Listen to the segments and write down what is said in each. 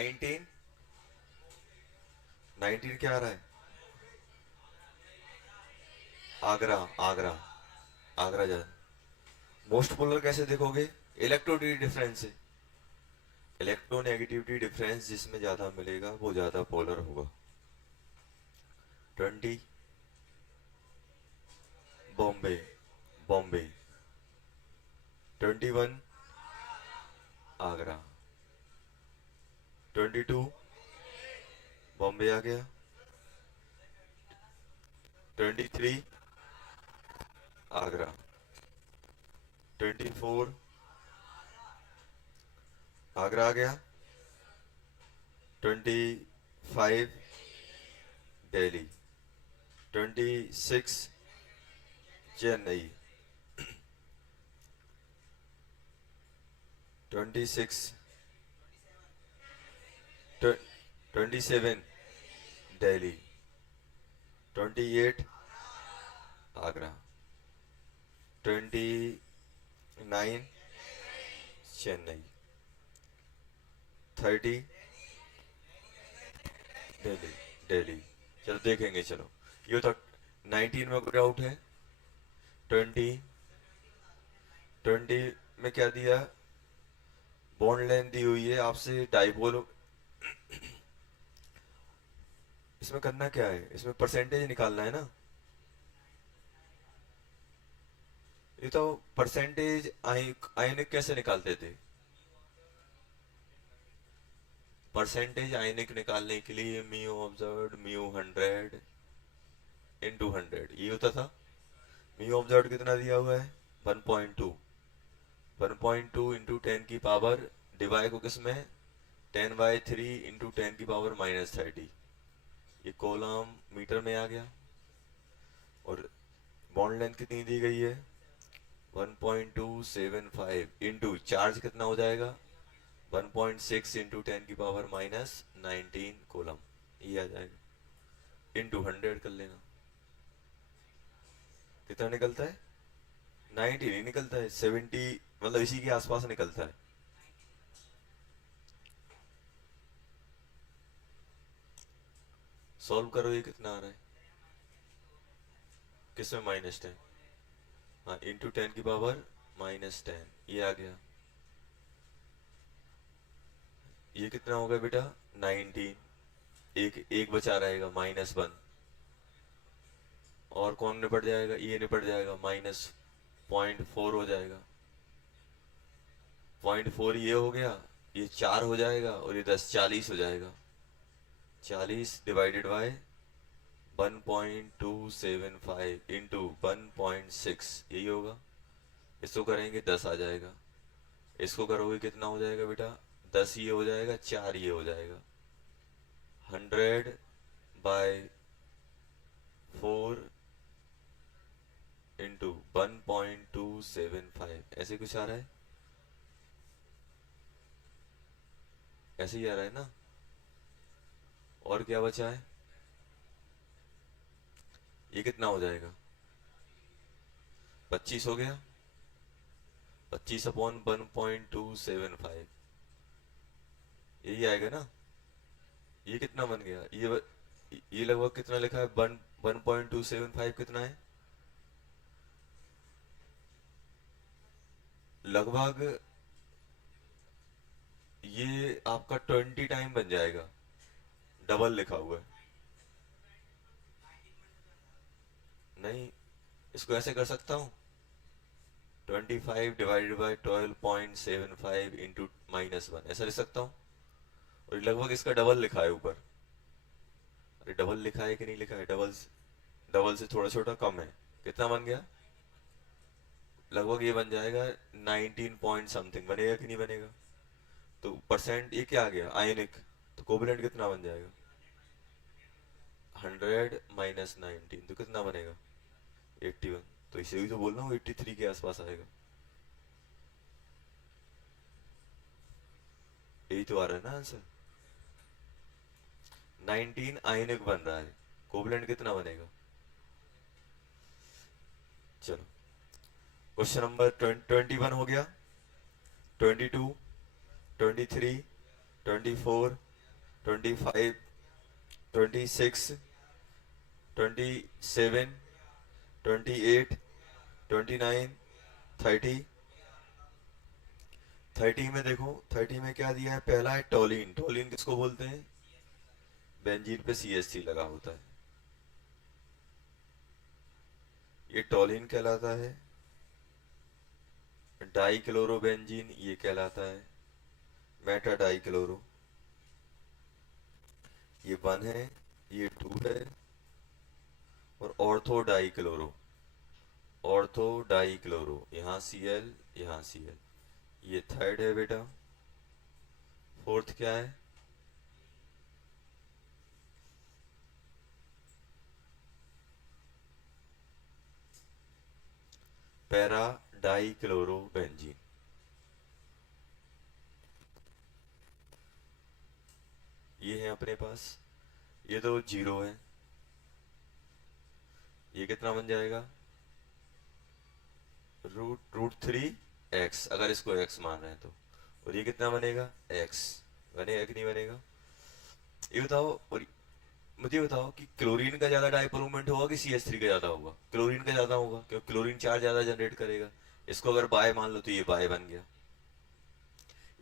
19, 19 क्या आ रहा है? आगरा, आगरा, आगरा जा। मोस्ट पोलर कैसे देखोगे? इलेक्ट्रोनेगेटिविटी डिफरेंस से। इलेक्ट्रोनेगेटिविटी डिफरेंस जिसमें ज्यादा मिलेगा वो ज्यादा पोलर होगा। 20, बॉम्बे, बॉम्बे। 21, आगरा। 22, बॉम्बे आ गया। 23, आगरा। 24, आगरा आ गया। 25, दिल्ली। 26, चेन्नई। 26, 27, दिल्ली। 28, आगरा। 29, चेन्नई। 30, दिल्ली, दिल्ली। चलो देखेंगे, चलो। ये तो 19 में कोई डाउट है? 20, 20 में क्या दिया? बॉन्ड लेंथ दी हुई है आपसे, डाइपोल। इसमें करना क्या है? इसमें परसेंटेज निकालना है ना। ये तो परसेंटेज आयनिक कैसे निकालते थे? परसेंटेज आयनिक निकालने के लिए म्यू ऑब्जर्व्ड, म्यू 100 इंटू 100 ये होता था। म्यू ऑब्जर्व्ड कितना दिया हुआ है? 1.2। 1.2 इंटू 10 की पावर डिवाइड को किसमें? 10/3 इंटू 10 की पावर -30। ये कॉलम मीटर में आ गया। और बॉन्ड लेंथ कितनी दी गई है? 1.275 इंटू चार्ज कितना हो जाएगा? 1.6 इंटू 10 की पावर -19 कोलम। ये आ जाएगा। इंटू 100 कर लेना। कितना निकलता है? 90 नहीं निकलता है, 70, मतलब इसी के आसपास निकलता है। सॉल्व करो, ये कितना आ रहा है? किसमें -10? हाँ, इंटू 10 की पावर -10 ये आ गया। ये कितना होगा बेटा? 19। एक एक बचा रहेगा, -1। और कौन निपट जाएगा? ये निपट जाएगा, -0.4 हो जाएगा। 0.4 ये हो गया। ये 4 हो जाएगा और ये 10, 40 हो जाएगा। 40 डिवाइडेड बाय 1.275 इंटू 1.6 यही होगा। इसको करेंगे 10 आ जाएगा। इसको करोगे कितना हो जाएगा बेटा? 10 ये हो जाएगा, 4 ये हो जाएगा। 100/4 इंटू 1.275 ऐसे कुछ आ रहा है। ऐसे ही आ रहा है ना। और क्या बचा है? ये कितना हो जाएगा? 25 हो गया। 25/1.275 यही आएगा ना। ये कितना बन गया? ये लगभग कितना लिखा है? 1.275 कितना है? लगभग ये आपका 20 टाइम बन जाएगा। डबल लिखा हुआ है। नहीं, इसको ऐसे कर सकता हूँ। 25 डिवाइडेड बाई 12.75 इंटू -1 ऐसा लिख सकता हूँ। और ये लगभग इसका डबल लिखा है ऊपर। अरे डबल लिखा है कि नहीं लिखा है? डबल से थोड़ा छोटा कम है। कितना बन गया? लगभग ये बन जाएगा 19 पॉइंट समथिंग। बनेगा कि नहीं बनेगा? तो परसेंट ये क्या आ गया? आयनिक। तो कोवलेंट कितना बन जाएगा? 100 - 19 तो कितना बनेगा? 81। तो इसे भी तो बोल रहा हूँ 83 के आसपास आएगा। यही तो आ रहा है ना आंसर। 19 आयनिक बन रहा है। कोवलेंट कितना बनेगा? चलो, क्वेश्चन नंबर 21 हो गया। 22, 23, 24, 25, 26, 27, 28, 29, 30। 30 में देखो, 30 में क्या दिया है? पहला है टोलिन। टोलिन किसको बोलते हैं? बेंजीन पे CH3 लगा होता है, ये टोलिन कहलाता है। डाइक्लोरोबेंजीन ये कहलाता है मेटा डाइक्लोरो। ये 1 है, ये 2 है। और ऑर्थो डाइक्लोरो, ऑर्थो डाइक्लोरो, यहाँ Cl, यहाँ Cl, ये थर्ड है बेटा। फोर्थ क्या है? Para dichlorobenzene. ये है अपने पास, ये तो 0 है, ये कितना बन जाएगा? √3x, अगर इसको x मान रहे हैं तो। और ये कितना बनेगा? x। बनेगा कि नहीं बनेगा? ये बताओ। और मुझे बताओ कि क्लोरीन का ज्यादा डाइपोल मोमेंट होगा कि CH3 का ज्यादा होगा? क्लोरीन का ज्यादा होगा, क्योंकि क्लोरीन चार्ज ज्यादा जनरेट करेगा। इसको अगर बाय मान लो तो ये बाय बन गया।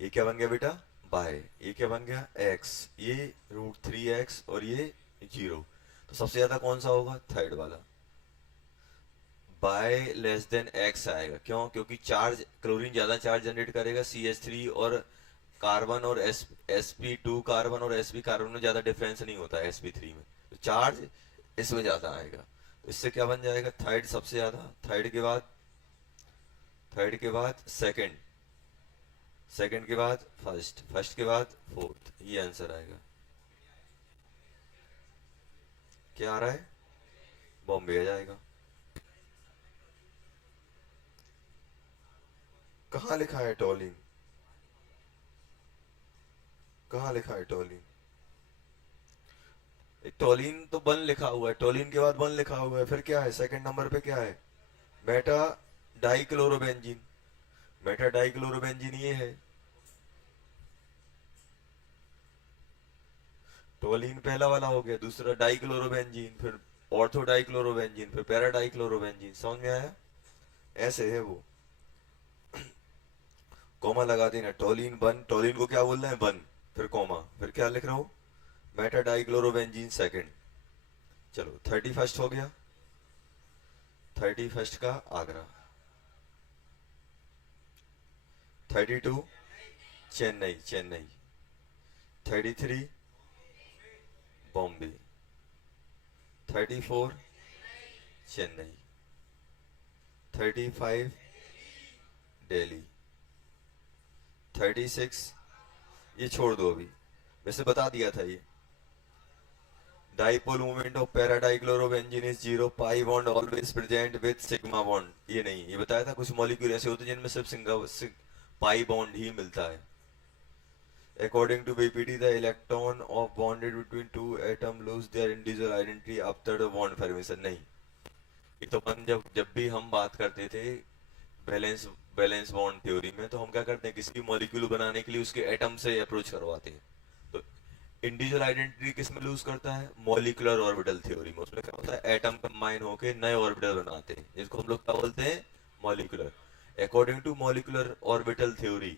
ये क्या बन गया बेटा? बाय। ये क्या बन गया? x। ये √3x और ये 0। तो सबसे ज्यादा कौन सा होगा? थर्ड वाला। बाय लेस देन x आएगा। क्यों? क्योंकि चार्ज, क्लोरीन ज्यादा चार्ज जनरेट करेगा। CH3 और कार्बन और sp2 कार्बन और sp कार्बन में ज्यादा डिफरेंस नहीं होता है sp3 में, तो चार्ज इसमें ज्यादा आएगा। तो इससे क्या बन जाएगा? थर्ड सबसे ज्यादा, थर्ड के बाद सेकंड, सेकंड के बाद फर्स्ट, फर्स्ट के बाद फोर्थ। ये आंसर आएगा। क्या आ रहा है? बॉम्बे आ जाएगा। कहाँ लिखा है टोलिन? कहाँ लिखा है टोलिन? टोलिन तो 1 लिखा हुआ है, टोलिन के बाद 1 लिखा हुआ है, फिर क्या है सेकंड नंबर पे? क्या है? Meta dichlorobenzene. मेटा डाइक्लोरोबेंजीन ये है। टोलिन पहला वाला हो गया, दूसरा डाइक्लोरोबेंजीन, फिर ऑर्थो डाइक्लोरोबेंजीन, फिर पैरा डाइक्लोरोबेंजीन। समझ में आया? ऐसे है वो। कोमा लगा देना। टोलिन 1, टोलिन को क्या बोल रहे हैं? 1, फिर कोमा, फिर क्या लिख रहा हूं? Meta dichlorobenzene second. चलो 31 हो गया। 31 का आगरा। 32 चेन्नई, चेन्नई। 33 बॉम्बे। 34 चेन्नई। 35 दिल्ली। 36, ये छोड़ दो अभी, वैसे बता दिया था ये। Dipole moment of paradichlorobenzene is 0, pi bond always present with sigma bond. ये नहीं, ये बताया था कुछ मॉलिक्यूल ऐसे होते हैं जिनमें सिर्फ पाई बॉन्ड ही मिलता है। According to BPT, the electron of bonded between two atom lose their individual identity after the bond formation। नहीं, ये तो अपन जब जब भी हम बात करते थे बैलेंस बैलेंस बॉन्ड थ्योरी में, तो हम क्या करते हैं? किसी भी मॉलिक्यूल बनाने के लिए उसके एटम से अप्रोच करवाते हैं। तो इंडिविजुअल आइडेंटिटी किस में लूज करता है? मॉलिक्यूलर ऑर्बिटल थ्योरी में। उसमें क्या होता है? एटम कंबाइन होके नए ऑर्बिटल बनाते हैं, जिसको हम लोग क्या बोलते हैं? Molecular. According to molecular orbital theory,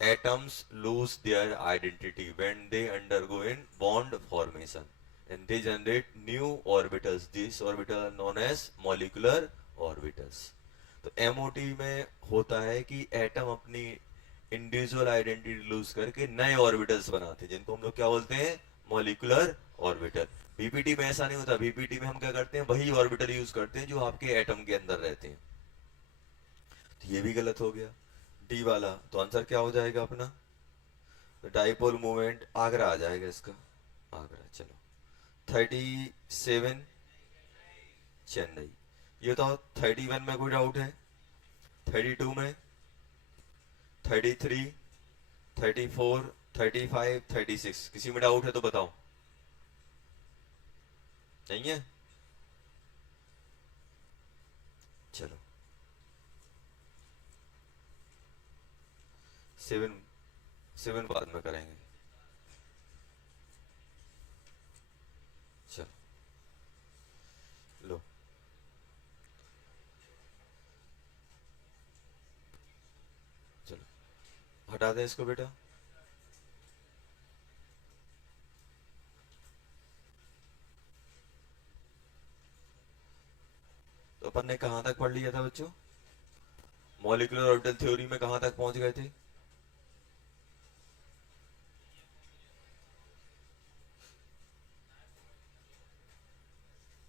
atoms lose their identity when they undergo in bond formation and they generate new orbitals. These orbitals are known as molecular orbitals. तो MOT में होता है कि एटम अपनी इंडिविजुअल आइडेंटिटी लूज करके नए orbitals बनाते हैं, जिनको हम लोग क्या बोलते हैं? Molecular orbital. बीपीटी में ऐसा नहीं होता। बीपीटी में हम क्या करते हैं? वही ऑर्बिटल यूज करते हैं जो आपके एटम के अंदर रहते हैं। तो ये भी गलत हो गया, डी वाला। तो आंसर क्या हो जाएगा अपना? डाइपोल मूवमेंट आगरा आ जाएगा इसका, आगरा। चलो 37 चेन्नई। ये तो 31 में कोई डाउट है? 32 में, 33, 34, 35, 36 किसी में डाउट है तो बताओ। नहीं है? चलो 7 बाद में करेंगे। हटा दें इसको बेटा। तो अपन ने कहां तक पढ़ लिया था बच्चों? मॉलिक्यूलर ऑर्बिटल थ्योरी में कहां तक पहुंच गए थे?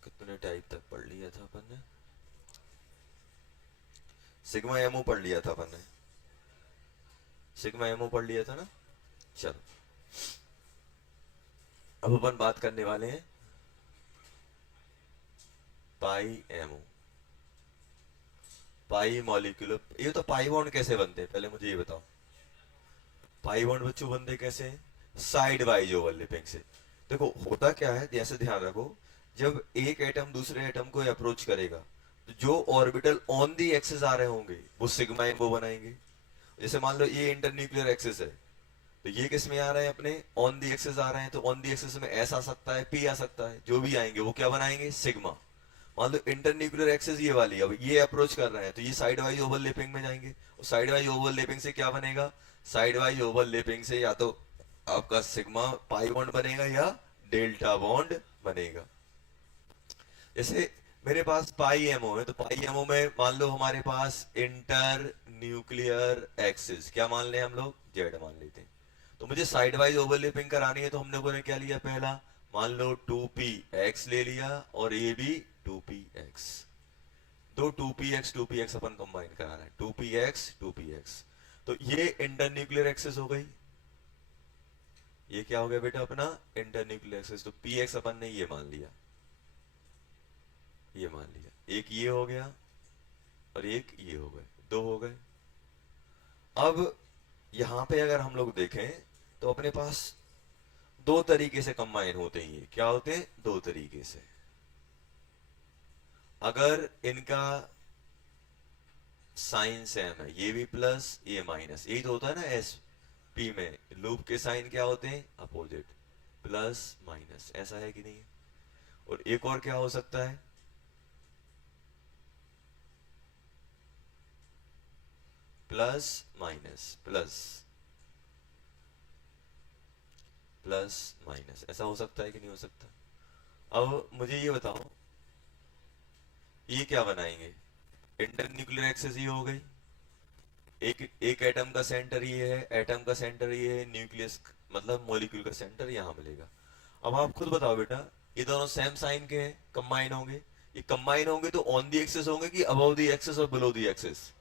कितने टाइप तक पढ़ लिया था अपन ने? सिग्मा एमओ पढ़ लिया था अपन ने। सिग्मा एमओ पढ़ लिया था ना। चलो अब अपन बात करने वाले हैं पाई एमओ। पाई मॉलिक्यूलर, ये तो पाई बॉन्ड कैसे बनते हैं पहले मुझे ये बताओ। पाई बॉन्ड बच्चों बनते कैसे हैं? साइड वाइज ओवरलैपिंग से। देखो होता क्या है, जैसे ध्यान रखो, जब एक एटम दूसरे एटम को अप्रोच करेगा तो जो ऑर्बिटल ऑन दी एक्सिस आ रहे होंगे वो सिग्मा एमओ बनाएंगे। जैसे मान लो ये इंटरन्यूक्लियर एक्सिस है, तो ये किस में आ रहे हैं? अपने ऑन दी एक्सिस आ रहे हैं, तो ऑन दी एक्सिस में एस आ सकता है, पी आ सकता है, जो भी आएंगे वो क्या बनाएंगे? सिग्मा। मान लो इंटरन्यूक्लियर एक्सिस ये वाली, अब ये अप्रोच कर रहे हैं तो ये साइड वाइज ओवरलैपिंग में जाएंगे, और साइड वाइज ओवरलैपिंग से क्या बनेगा? साइड वाइज ओवरलैपिंग से या तो आपका सिग्मा पाई बॉन्ड बनेगा या डेल्टा बॉन्ड बनेगा। जैसे मेरे पास पाई एमओ है, तो पाई एमओ में मान लो हमारे पास इंटर न्यूक्लियर एक्सिस क्या मान ले हम लोग? जेड मान लेते हैं। तो मुझे साइड वाइज ओवरलैपिंग करानी है, तो हम लोगों ने क्या लिया? पहला मान लो 2p x ले लिया, और ये भी 2px। दो 2px अपन कंबाइन करा रहे हैं, 2px। तो ये इंटर न्यूक्लियर एक्सिस हो गई। ये क्या हो गया बेटा अपना? Inter nuclear axis. तो px अपन ने ये मान लिया, ये मान लिया। एक ये हो गया और एक ये हो गए, दो हो गए। अब यहां पे अगर हम लोग देखें तो अपने पास दो तरीके से कंबाइन होते हैं। ये क्या होते हैं? दो तरीके से। अगर इनका साइन सेम है, ये भी प्लस ये माइनस, यही तो होता है ना एस पी में। लूप के साइन क्या होते हैं? Opposite, plus minus. ऐसा है कि नहीं? और एक और क्या हो सकता है? Plus minus plus plus minus. ऐसा हो सकता है कि नहीं हो सकता? अब मुझे ये बताओ, ये क्या बनाएंगे? इंटर न्यूक्लियर एक्सिस ये हो गई। एक एक एटम का सेंटर ये है, एटम का सेंटर ये है, न्यूक्लियस मतलब मॉलिक्यूल का सेंटर यहां मिलेगा। अब आप खुद बताओ बेटा, ये दोनों सेम साइन के हैं, कंबाइन होंगे। ये कंबाइन होंगे तो ऑन दी एक्सिस होंगे कि अबव दी एक्सिस और below the axis?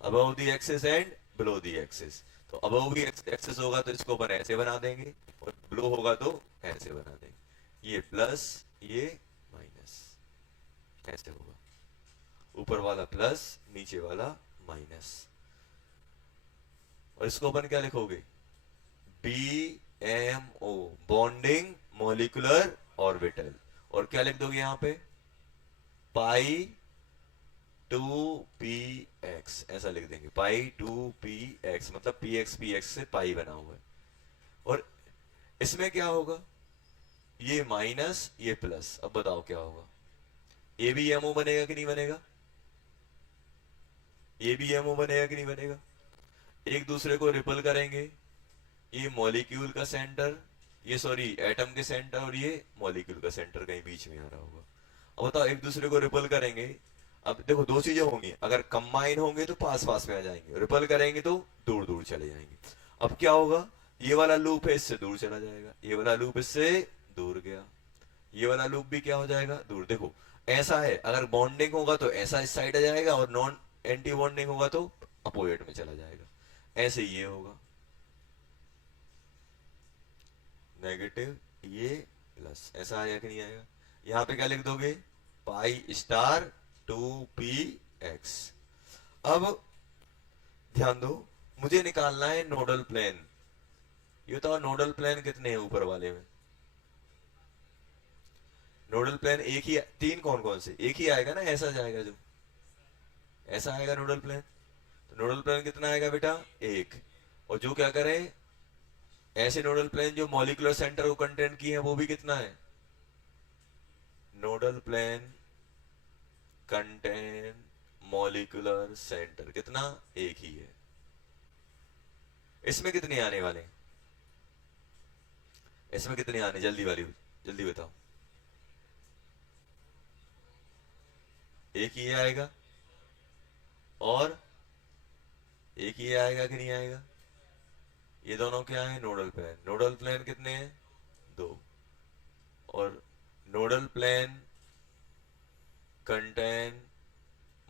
Above the axis and below the axis. तो अबव दी एक्सिस होगा तो इसको अपन ऐसे बना देंगे, और बिलो होगा तो ऐसे बना देंगे। ये प्लस ये माइनस, ऐसे होगा। ऊपर वाला प्लस, नीचे वाला माइनस। और इसको अपन क्या लिखोगे? B M O, bonding molecular orbital. और क्या लिख दोगे यहां पे? पाई 2px, ऐसा लिख देंगे। पाई 2px मतलब px से पाई बना हुआ है। और इसमें क्या होगा? ये माइनस ये प्लस। अब बताओ क्या होगा? ये भी एमओ बनेगा कि नहीं बनेगा? ये भी एमओ बनेगा कि नहीं बनेगा? एक दूसरे को रिपल करेंगे। ये मॉलिक्यूल का सेंटर, ये सॉरी एटम के सेंटर, और ये मॉलिक्यूल का सेंटर कहीं बीच में आ रहा होगा। अब बताओ, एक दूसरे को रिपल करेंगे। अब देखो दो चीजें होंगी, अगर कंबाइन होंगे तो पास पास में आ जाएंगे, रिपल करेंगे तो दूर दूर चले जाएंगे। अब क्या होगा? ये वाला लूप है इससे दूर चला जाएगा, ये वाला लूप इससे दूर गया, ये वाला लूप भी क्या हो जाएगा? दूर। देखो ऐसा है, अगर बॉन्डिंग होगा तो ऐसा इस साइड आ जाएगा, और नॉन एंटी बॉन्डिंग होगा तो अपोजिट में चला जाएगा। ऐसे ये होगा नेगेटिव, ये प्लस। ऐसा आएगा कि नहीं आएगा? यहां पे क्या लिख दोगे? Pi star 2px। अब ध्यान दो, मुझे निकालना है नोडल प्लेन। ये तो नोडल प्लेन कितने हैं ऊपर वाले में? नोडल प्लेन एक ही, तीन कौन कौन से? एक ही आएगा ना, ऐसा जाएगा जो, ऐसा आएगा नोडल प्लेन। तो नोडल प्लेन कितना आएगा बेटा? एक। और जो क्या करे, ऐसे नोडल प्लेन जो मॉलिक्यूलर सेंटर को कंटेंट की है वो भी कितना है? Nodal plane contain molecular center कितना? एक ही है। इसमें कितने आने वाले हैं? इसमें कितने आने, जल्दी वाली, जल्दी बताओ। एक ही आएगा, और एक ही आएगा कि नहीं आएगा? ये दोनों क्या है? Nodal plane. नोडल प्लेन कितने हैं? दो। और nodal plane contain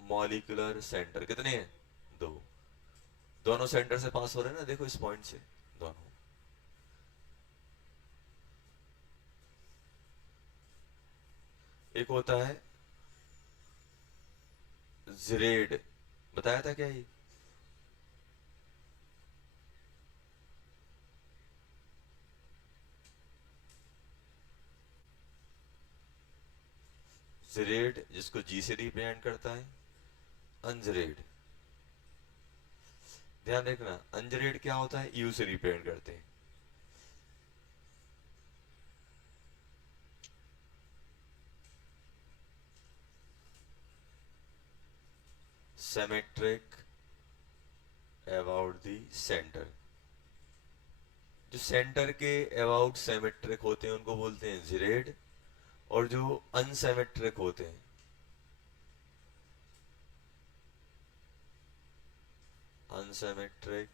molecular center कितने हैं? दो। दोनों सेंटर से पास हो रहे हैं ना, देखो इस पॉइंट से दोनों। एक होता है जिरेड, बताया था क्या ये? जिरेड जिसको जी से रिप्रेजेंट करता है। अनजरेड, ध्यान रखना, अनजरेड क्या होता है? यू से रिप्रेजेंट करते हैं। Symmetric about the centre. जो सेंटर के अबाउट सिमेट्रिक होते हैं उनको बोलते हैं जिरेड, और जो अनसिमेट्रिक होते हैं, unsymmetric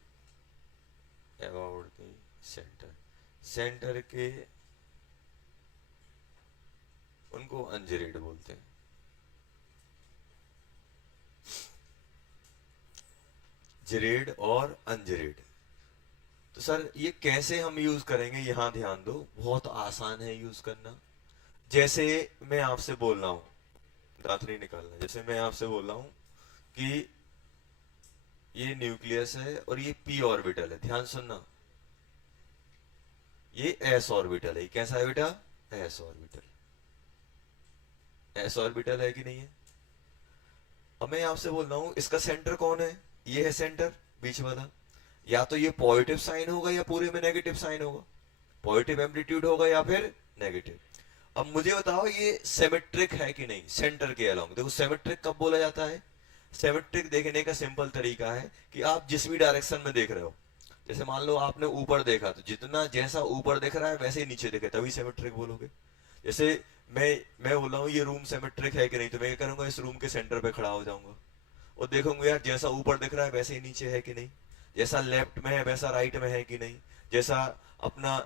about the centre, centre के, उनको अनजिरेड बोलते हैं। जिरेड और अनजिरेड। तो सर ये कैसे हम यूज करेंगे, यहां ध्यान दो, बहुत आसान है यूज करना। जैसे मैं आपसे बोल रहा हूं, दांत नहीं निकालना, जैसे मैं आपसे बोल रहा हूं कि ये न्यूक्लियस है और ये पी ऑर्बिटल है, ध्यान सुनना, ये एस ऑर्बिटल है। ये कैसा है बेटा? S orbital. एस ऑर्बिटल है कि नहीं है? अब मैं आपसे बोल रहा हूं इसका सेंटर कौन है? ये है सेंटर, बीच वाला। या तो ये पॉजिटिव साइन होगा या पूरे में नेगेटिव साइन होगा, पॉजिटिव एम्पलीट्यूड होगा या फिर नेगेटिव। अब मुझे बताओ ये सिमेट्रिक है कि नहीं सेंटर के अलोंग? देखो सिमेट्रिक कब बोला जाता है? सिमेट्रिक देखने का सिंपल तरीका है कि आप जिस भी डायरेक्शन में देख रहे हो, जैसे मान लो आपने ऊपर देखा तो जितना जैसा ऊपर दिख रहा है वैसे ही नीचे दिखे, तभी सिमेट्रिक बोलोगे। जैसे मैं मैं बोल रहा हूँ ये रूम सिमेट्रिक है कि नहीं, तो मैं क्या करूंगा, इस रूम के सेंटर पे खड़ा हो जाऊंगा और देखूंगा यार जैसा ऊपर दिख रहा है वैसे ही नीचे है कि नहीं, जैसा लेफ्ट में है वैसा राइट में है कि नहीं, जैसा अपना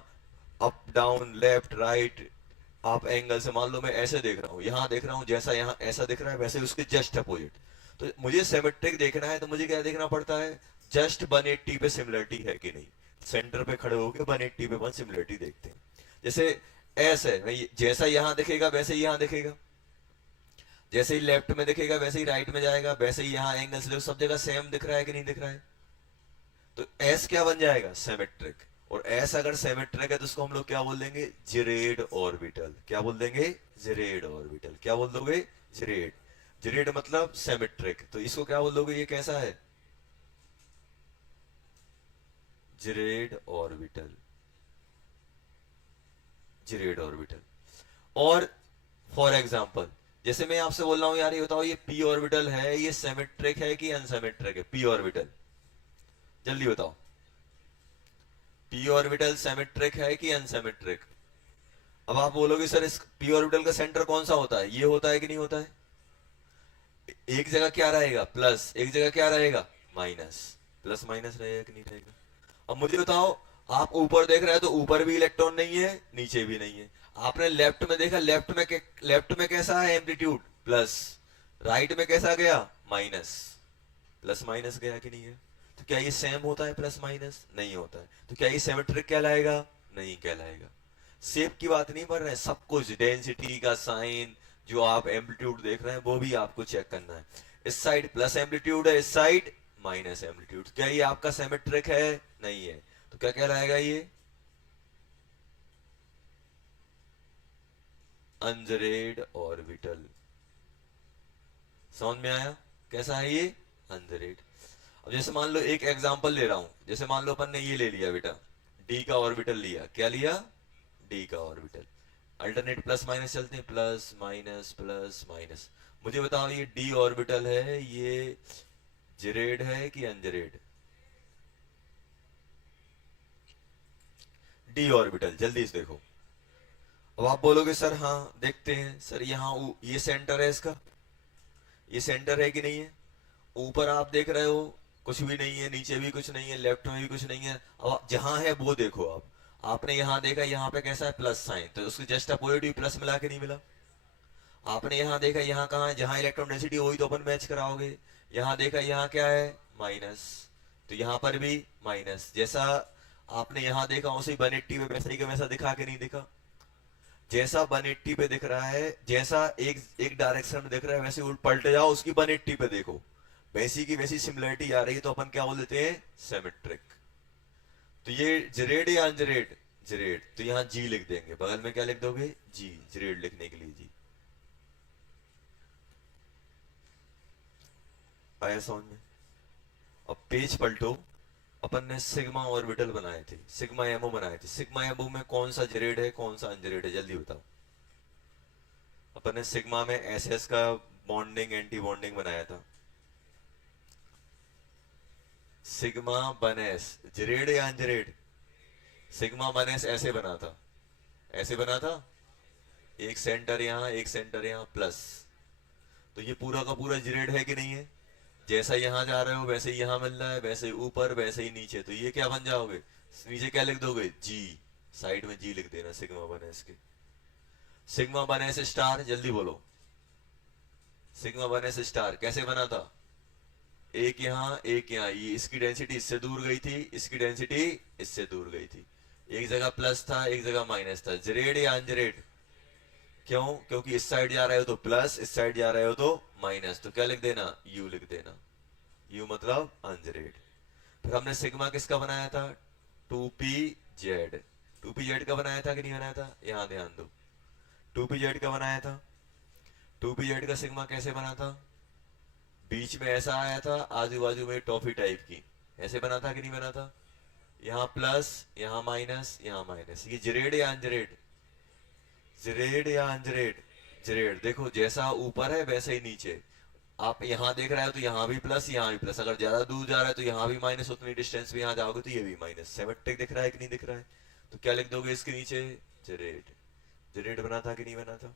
अप डाउन लेफ्ट राइट आप एंगल से, मान लो मैं ऐसे देख रहा हूँ, यहाँ देख रहा हूँ, जैसा यहाँ ऐसा दिख रहा है वैसे उसके जस्ट अपोजिट। तो मुझे सिमेट्रिक देखना है तो मुझे क्या देखना पड़ता है? जस्ट 180 पे सिमिलरिटी है कि नहीं। सेंटर पे खड़े होकर 180 पे 1 सिमिलरिटी देखते हैं। जैसे ऐसे है, जैसा यहाँ दिखेगा वैसे ही यहाँ दिखेगा, जैसे ही लेफ्ट में दिखेगा वैसे ही राइट में जाएगा, वैसे ही यहाँ एंगल से सब जगह सेम दिख रहा है कि नहीं दिख रहा है। तो एस क्या बन जाएगा? सिमेट्रिक। और एस अगर सिमेट्रिक है तो उसको हम लोग क्या बोल देंगे? जिरेड ऑर्बिटल। क्या बोल देंगे? जिरेड ऑर्बिटल। क्या बोल दोगे? जिरेड। जिरेड मतलब सिमेट्रिक, तो इसको क्या बोल दोगे? ये कैसा है? जिरेड ऑर्बिटल। जिरेड ऑर्बिटल। और फॉर एग्जाम्पल जैसे मैं आपसे बोल रहा हूं यार ये बताओ ये पी ऑर्बिटल है, ये सिमेट्रिक है कि अनसिमेट्रिक है? पी ऑर्बिटल, जल्दी बताओ, पी ऑर्बिटल सिमेट्रिक है कि अनसिमेट्रिक? अब आप बोलोगे सर इस पी ऑर्बिटल का सेंटर कौन सा होता है? ये होता है कि नहीं होता है? एक जगह क्या रहेगा? प्लस, एक जगह क्या रहेगा? माइनस। प्लस माइनस रहेगा कि नहीं रहेगा? अब मुझे बताओ, आप ऊपर देख रहे हैं तो ऊपर भी इलेक्ट्रॉन नहीं है, नीचे भी नहीं है। आपने लेफ्ट में देखा, लेफ्ट में कैसा है एम्पलीट्यूड? प्लस। राइट में कैसा गया? माइनस। प्लस माइनस गया कि नहीं है? तो क्या ये सेम होता है प्लस माइनस? नहीं होता है। तो क्या ये सिमेट्रिक कहलाएगा? नहीं कहलाएगा। शेप की बात नहीं कर रहे हैं, सब कुछ, डेंसिटी का साइन, जो आप एम्पलीट्यूड देख रहे हैं वो भी आपको चेक करना है। इस साइड प्लस एम्पलीट्यूड है, इस साइड माइनस एम्पलीट्यूड, क्या ये आपका सिमेट्रिक है? नहीं है। तो क्या कहलाएगा ये? अनजरेड ऑर्बिटल। समझ में आया कैसा है ये? अनजरेड। अब जैसे मान लो एक एग्जांपल ले रहा हूं, जैसे मान लो अपन ने ये ले लिया बेटा, डी का ऑर्बिटल लिया। क्या लिया? डी का ऑर्बिटल। अल्टरनेट प्लस माइनस चलते हैं, प्लस माइनस प्लस माइनस। मुझे बताओ ये डी ऑर्बिटल है, ये जिरेड है कि अनजरेड? डी ऑर्बिटल, जल्दी से देखो। अब आप बोलोगे सर हाँ देखते हैं सर, यहाँ ये सेंटर है इसका, ये सेंटर है कि नहीं है? ऊपर आप देख रहे हो कुछ भी नहीं है, नीचे भी कुछ नहीं है, लेफ्ट में भी कुछ नहीं है। अब जहां है वो देखो। आप आपने यहाँ देखा, यहाँ पे कैसा है प्लस साइन, तो उसके जस्ट अपोजिट भी प्लस मिला कि नहीं मिला? आपने यहाँ देखा, यहाँ कहाँ है, जहां इलेक्ट्रॉन डेंसिटी वही तो अपन मैच कराओगे। यहाँ देखा, यहाँ क्या है माइनस, तो यहाँ पर भी माइनस। जैसा आपने यहाँ देखा उसी 180 पे वैसा ही का वैसा दिखा कि नहीं दिखा? जैसा 180 पे दिख रहा है, जैसा एक एक डायरेक्शन में दिख रहा है, वैसे उल्ट पलट जाओ उसकी 180 पे देखो, वैसी की वैसी सिमिलरिटी आ रही है, तो अपन क्या बोल देते हैं सिमेट्रिक। तो ये जेरेड या अनजेरेड? जेरेड, तो यहाँ जी लिख देंगे, बगल में क्या लिख दोगे जी, जेरेड लिखने के लिए जी। आया समझ में? अब पेज पलटो। अपन ने सिग्मा ऑर्बिटल बनाए थे, सिग्मा एमओ बनाए थे, सिग्मा एमओ में कौन सा जेरेड है कौन सा अनजेरेड है, जल्दी बताओ। अपन ने सिग्मा में एस एस का बॉन्डिंग एंटी बॉन्डिंग बनाया था। सिग्मा बनएस जेरेड या अनजेरेड? सिग्मा बनएस ऐसे बना था, ऐसे बना था, एक सेंटर यहाँ एक सेंटर यहाँ प्लस। तो ये पूरा का पूरा जेरेड है कि नहीं है? जैसा यहाँ जा रहे हो वैसे ही यहाँ मिल रहा है, वैसे ही ऊपर वैसे ही नीचे, तो ये क्या बन जाओगे, नीचे क्या लिख दोगे जी, साइड में जी लिख देना सिग्मा बनएस के। सिग्मा बनएस स्टार, जल्दी बोलो। सिग्मा बनएस स्टार कैसे बना था? एक यहाँ एक यहाँ, ये इसकी डेंसिटी इससे दूर गई थी, इसकी डेंसिटी इससे दूर गई थी, एक जगह प्लस था एक जगह माइनस था। जेरेड या अनजेरेड? क्यों? क्योंकि इस साइड जा रहे हो तो प्लस, इस साइड जा रहे हो तो माइनस, तो क्या लिख देना यू लिख देना, यू मतलब अनजेरेड। फिर हमने सिग्मा किसका बनाया था? 2pz। 2pz का बनाया था कि नहीं बनाया था? यहां ध्यान दो, 2pz का बनाया था। 2pz का सिग्मा कैसे बना था? बीच में ऐसा आया था, आजू बाजू में टॉफी टाइप की, ऐसे बना था कि नहीं बना था? यहाँ प्लस यहाँ माइनस यहाँ माइनस। ये जेरेड या अनजेरेड? जेरेड या अनजेरेड? जेरेड। देखो जैसा ऊपर है वैसे ही नीचे। आप यहाँ देख रहे हो तो यहाँ भी प्लस यहाँ भी प्लस, अगर ज्यादा दूर जा रहा है तो यहाँ भी माइनस, उतनी डिस्टेंस भी यहाँ जाओगे तो ये भी माइनस। सिमेट्रिक दिख रहा है कि नहीं दिख रहा है? तो क्या लिख दोगे इसके नीचे? जेरेड। जेरेड बना था कि नहीं बना था?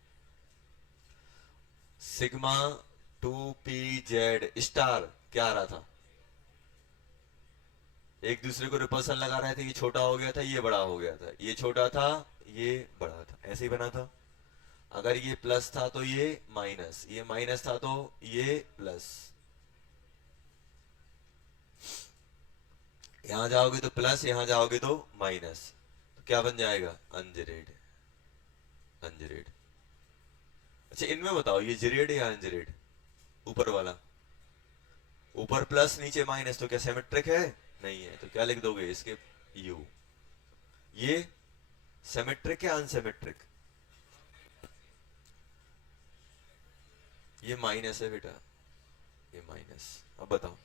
सिग्मा 2pz स्टार क्या आ रहा था? एक दूसरे को रिपल्सन लगा रहे थे, ये छोटा हो गया था ये बड़ा हो गया था, ये छोटा था ये बड़ा था, ऐसे ही बना था। अगर ये प्लस था तो ये माइनस, ये माइनस था तो ये प्लस। यहां जाओगे तो प्लस, यहां जाओगे तो माइनस, तो क्या बन जाएगा अनजेरेड। अनजेरेड। अच्छा इनमें बताओ ये जेरेड या अनजेरेड? ऊपर वाला, ऊपर प्लस नीचे माइनस, तो क्या सिमेट्रिक है? नहीं है, तो क्या लिख दोगे इसके यू। ये सिमेट्रिक या अनसिमेट्रिक? ये माइनस है बेटा, ये माइनस। अब बताओ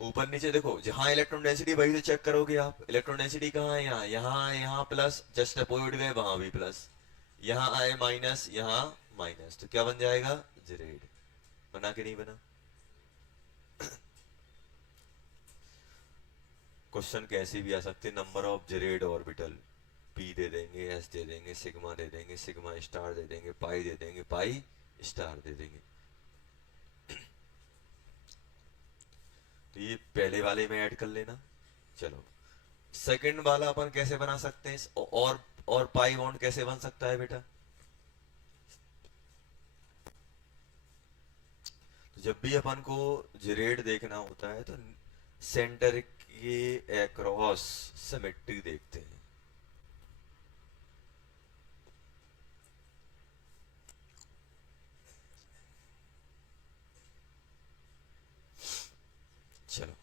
ऊपर नीचे देखो, जहां इलेक्ट्रॉन डेंसिटी वही तो चेक करोगे आप, इलेक्ट्रॉन डेंसिटी कहाँ है, यहाँ यहाँ यहाँ प्लस, जस्ट अपोजिट गए वहां भी प्लस, यहाँ आए माइनस यहाँ माइनस, तो क्या बन जाएगा जेरेड। बना कि नहीं बना? क्वेश्चन कैसे भी आ सकते, नंबर ऑफ जेरेड ऑर्बिटल, पी दे देंगे, एस दे देंगे, सिग्मा दे देंगे, सिग्मा स्टार दे देंगे, पाई दे देंगे, पाई स्टार दे देंगे। तो ये पहले वाले में ऐड कर लेना। चलो सेकंड वाला अपन कैसे बना सकते हैं, और पाई बॉन्ड कैसे बन सकता है बेटा? तो जब भी अपन को जेरेड देखना होता है तो सेंटर के अक्रॉस सिमेट्री देखते हैं। चलो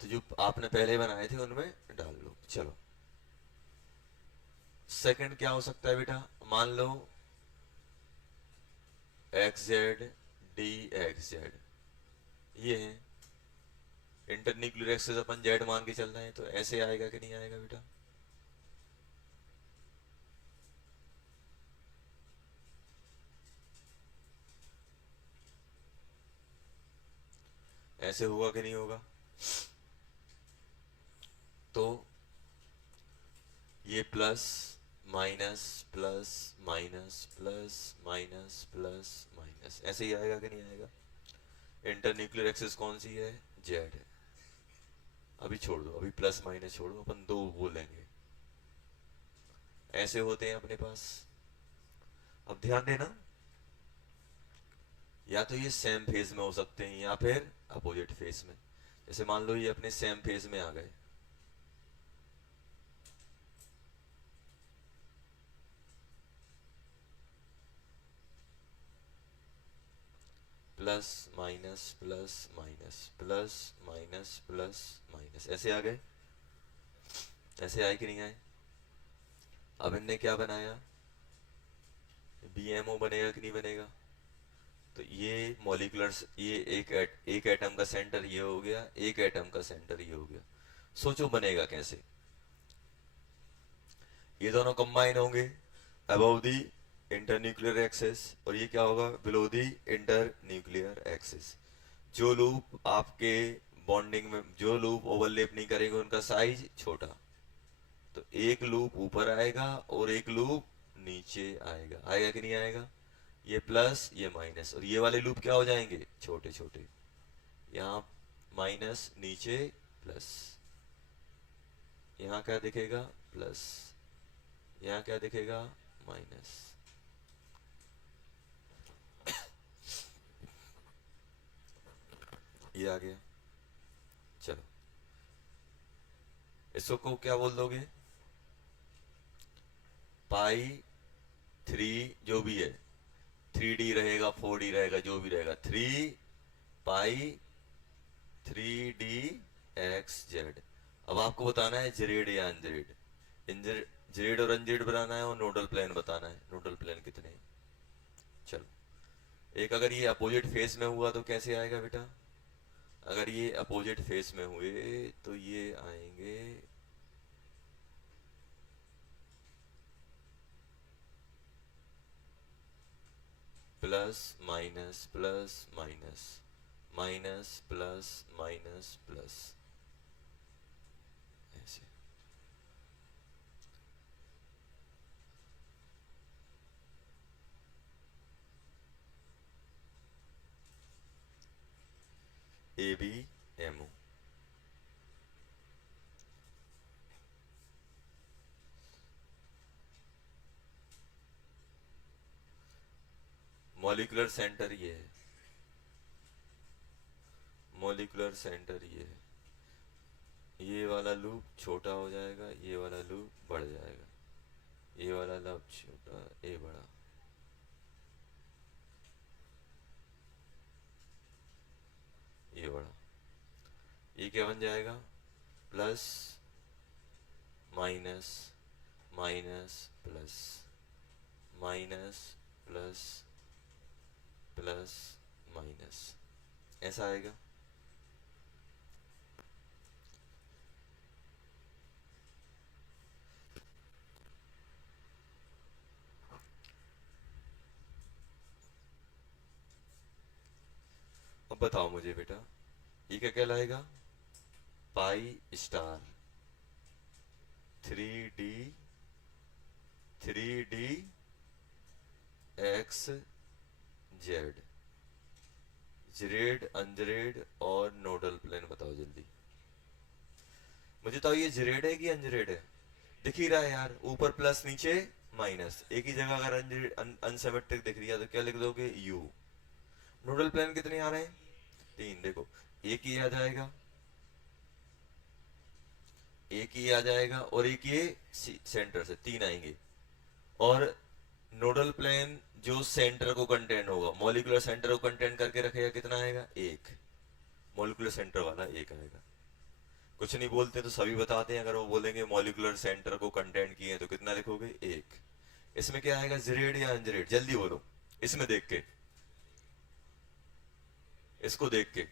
तो जो आपने पहले बनाए थे उनमें डाल लो। चलो सेकंड क्या हो सकता है बेटा? मान लो x z d x z, ये है इंटरन्यूक्लियर एक्सेस, अपन जेड मान के चल रहे हैं, तो ऐसे आएगा कि नहीं आएगा बेटा? ऐसे होगा कि नहीं होगा? तो ये plus minus plus minus plus minus plus minus ऐसे ही आएगा कि नहीं आएगा? इंटरन्यूक्लियर एक्सिस कौन सी है? जेड है। अभी छोड़ दो, अभी प्लस माइनस छोड़ दो, अपन दो बोलेंगे। ऐसे होते हैं अपने पास। अब ध्यान देना, या तो ये सेम फेज में हो सकते हैं या फिर अपोजिट फेज में। जैसे मान लो ये अपने सेम फेज में आ गए, plus minus plus minus plus minus plus minus ऐसे आ गए। ऐसे आए कि नहीं आए? अब इनने क्या बनाया? बीएमओ बनेगा कि नहीं बनेगा? तो ये मॉलिक्यूलर, ये एक एटम का सेंटर ये हो गया, एक एटम का सेंटर ये हो गया। सोचो बनेगा कैसे? ये दोनों कंबाइन होंगे अबव दी इंटरन्यूक्लियर एक्सिस, और ये क्या होगा? Below the internuclear axis. जो लूप आपके बॉन्डिंग में, जो लूप ओवरलैप नहीं करेंगे उनका साइज छोटा। तो एक लूप ऊपर आएगा और एक लूप नीचे आएगा। आएगा कि नहीं आएगा? ये प्लस ये माइनस, और ये वाले लूप क्या हो जाएंगे? छोटे छोटे। यहाँ माइनस, नीचे प्लस। यहाँ क्या दिखेगा? प्लस। यहाँ क्या दिखेगा? माइनस। ये आ गया। चलो इसको को क्या बोल दोगे? पाई 3 जो भी है, 3D रहेगा 4D रहेगा जो भी रहेगा, 3 पाई 3D x z। अब आपको बताना है जेड या अनजेड। जेड और अनजेड बनाना है और नोडल प्लेन बताना है। नोडल प्लेन कितने हैं? चलो, एक अगर ये अपोजिट फेस में हुआ तो कैसे आएगा बेटा? अगर ये अपोजिट फेस में हुए तो ये आएंगे plus minus plus minus minus plus minus plus ऐसे। A B M O. Molecular centre ये है, मॉलिक्यूलर सेंटर ये है। ये वाला लूप छोटा हो जाएगा, ये वाला लूप बढ़ जाएगा, ये वाला लूप छोटा, ये बड़ा। ये बड़ा। ये क्या बन जाएगा? Plus minus minus plus minus plus plus minus ऐसा आएगा। अब बताओ मुझे बेटा, ये क्या कहलाएगा? Pi star 3D 3D x z. Z अनजेड और नोडल प्लेन बताओ जल्दी मुझे। तो ये जेड है कि अनजेड है? दिख ही रहा है यार, ऊपर प्लस नीचे माइनस, एक ही जगह अगर अनसिमेट्रिक दिख रही है तो क्या लिख दोगे? यू। नोडल प्लेन कितने आ रहे हैं? 3। देखो, एक ही आ जाएगा, एक ही आ जाएगा, और एक ये सेंटर से 3 आएंगे। और नोडल प्लेन जो सेंटर को कंटेंट होगा, मॉलिक्यूलर सेंटर को कंटेंट करके रखेगा, कितना आएगा? 1। मॉलिक्यूलर सेंटर वाला 1 आएगा। कुछ नहीं बोलते तो सभी बताते हैं, अगर वो बोलेंगे मॉलिक्यूलर सेंटर को कंटेंट किए तो कितना लिखोगे? 1। इसमें क्या आएगा? जेड या अनजेड? जल्दी बोलो, इसमें देख के, इसको देख के।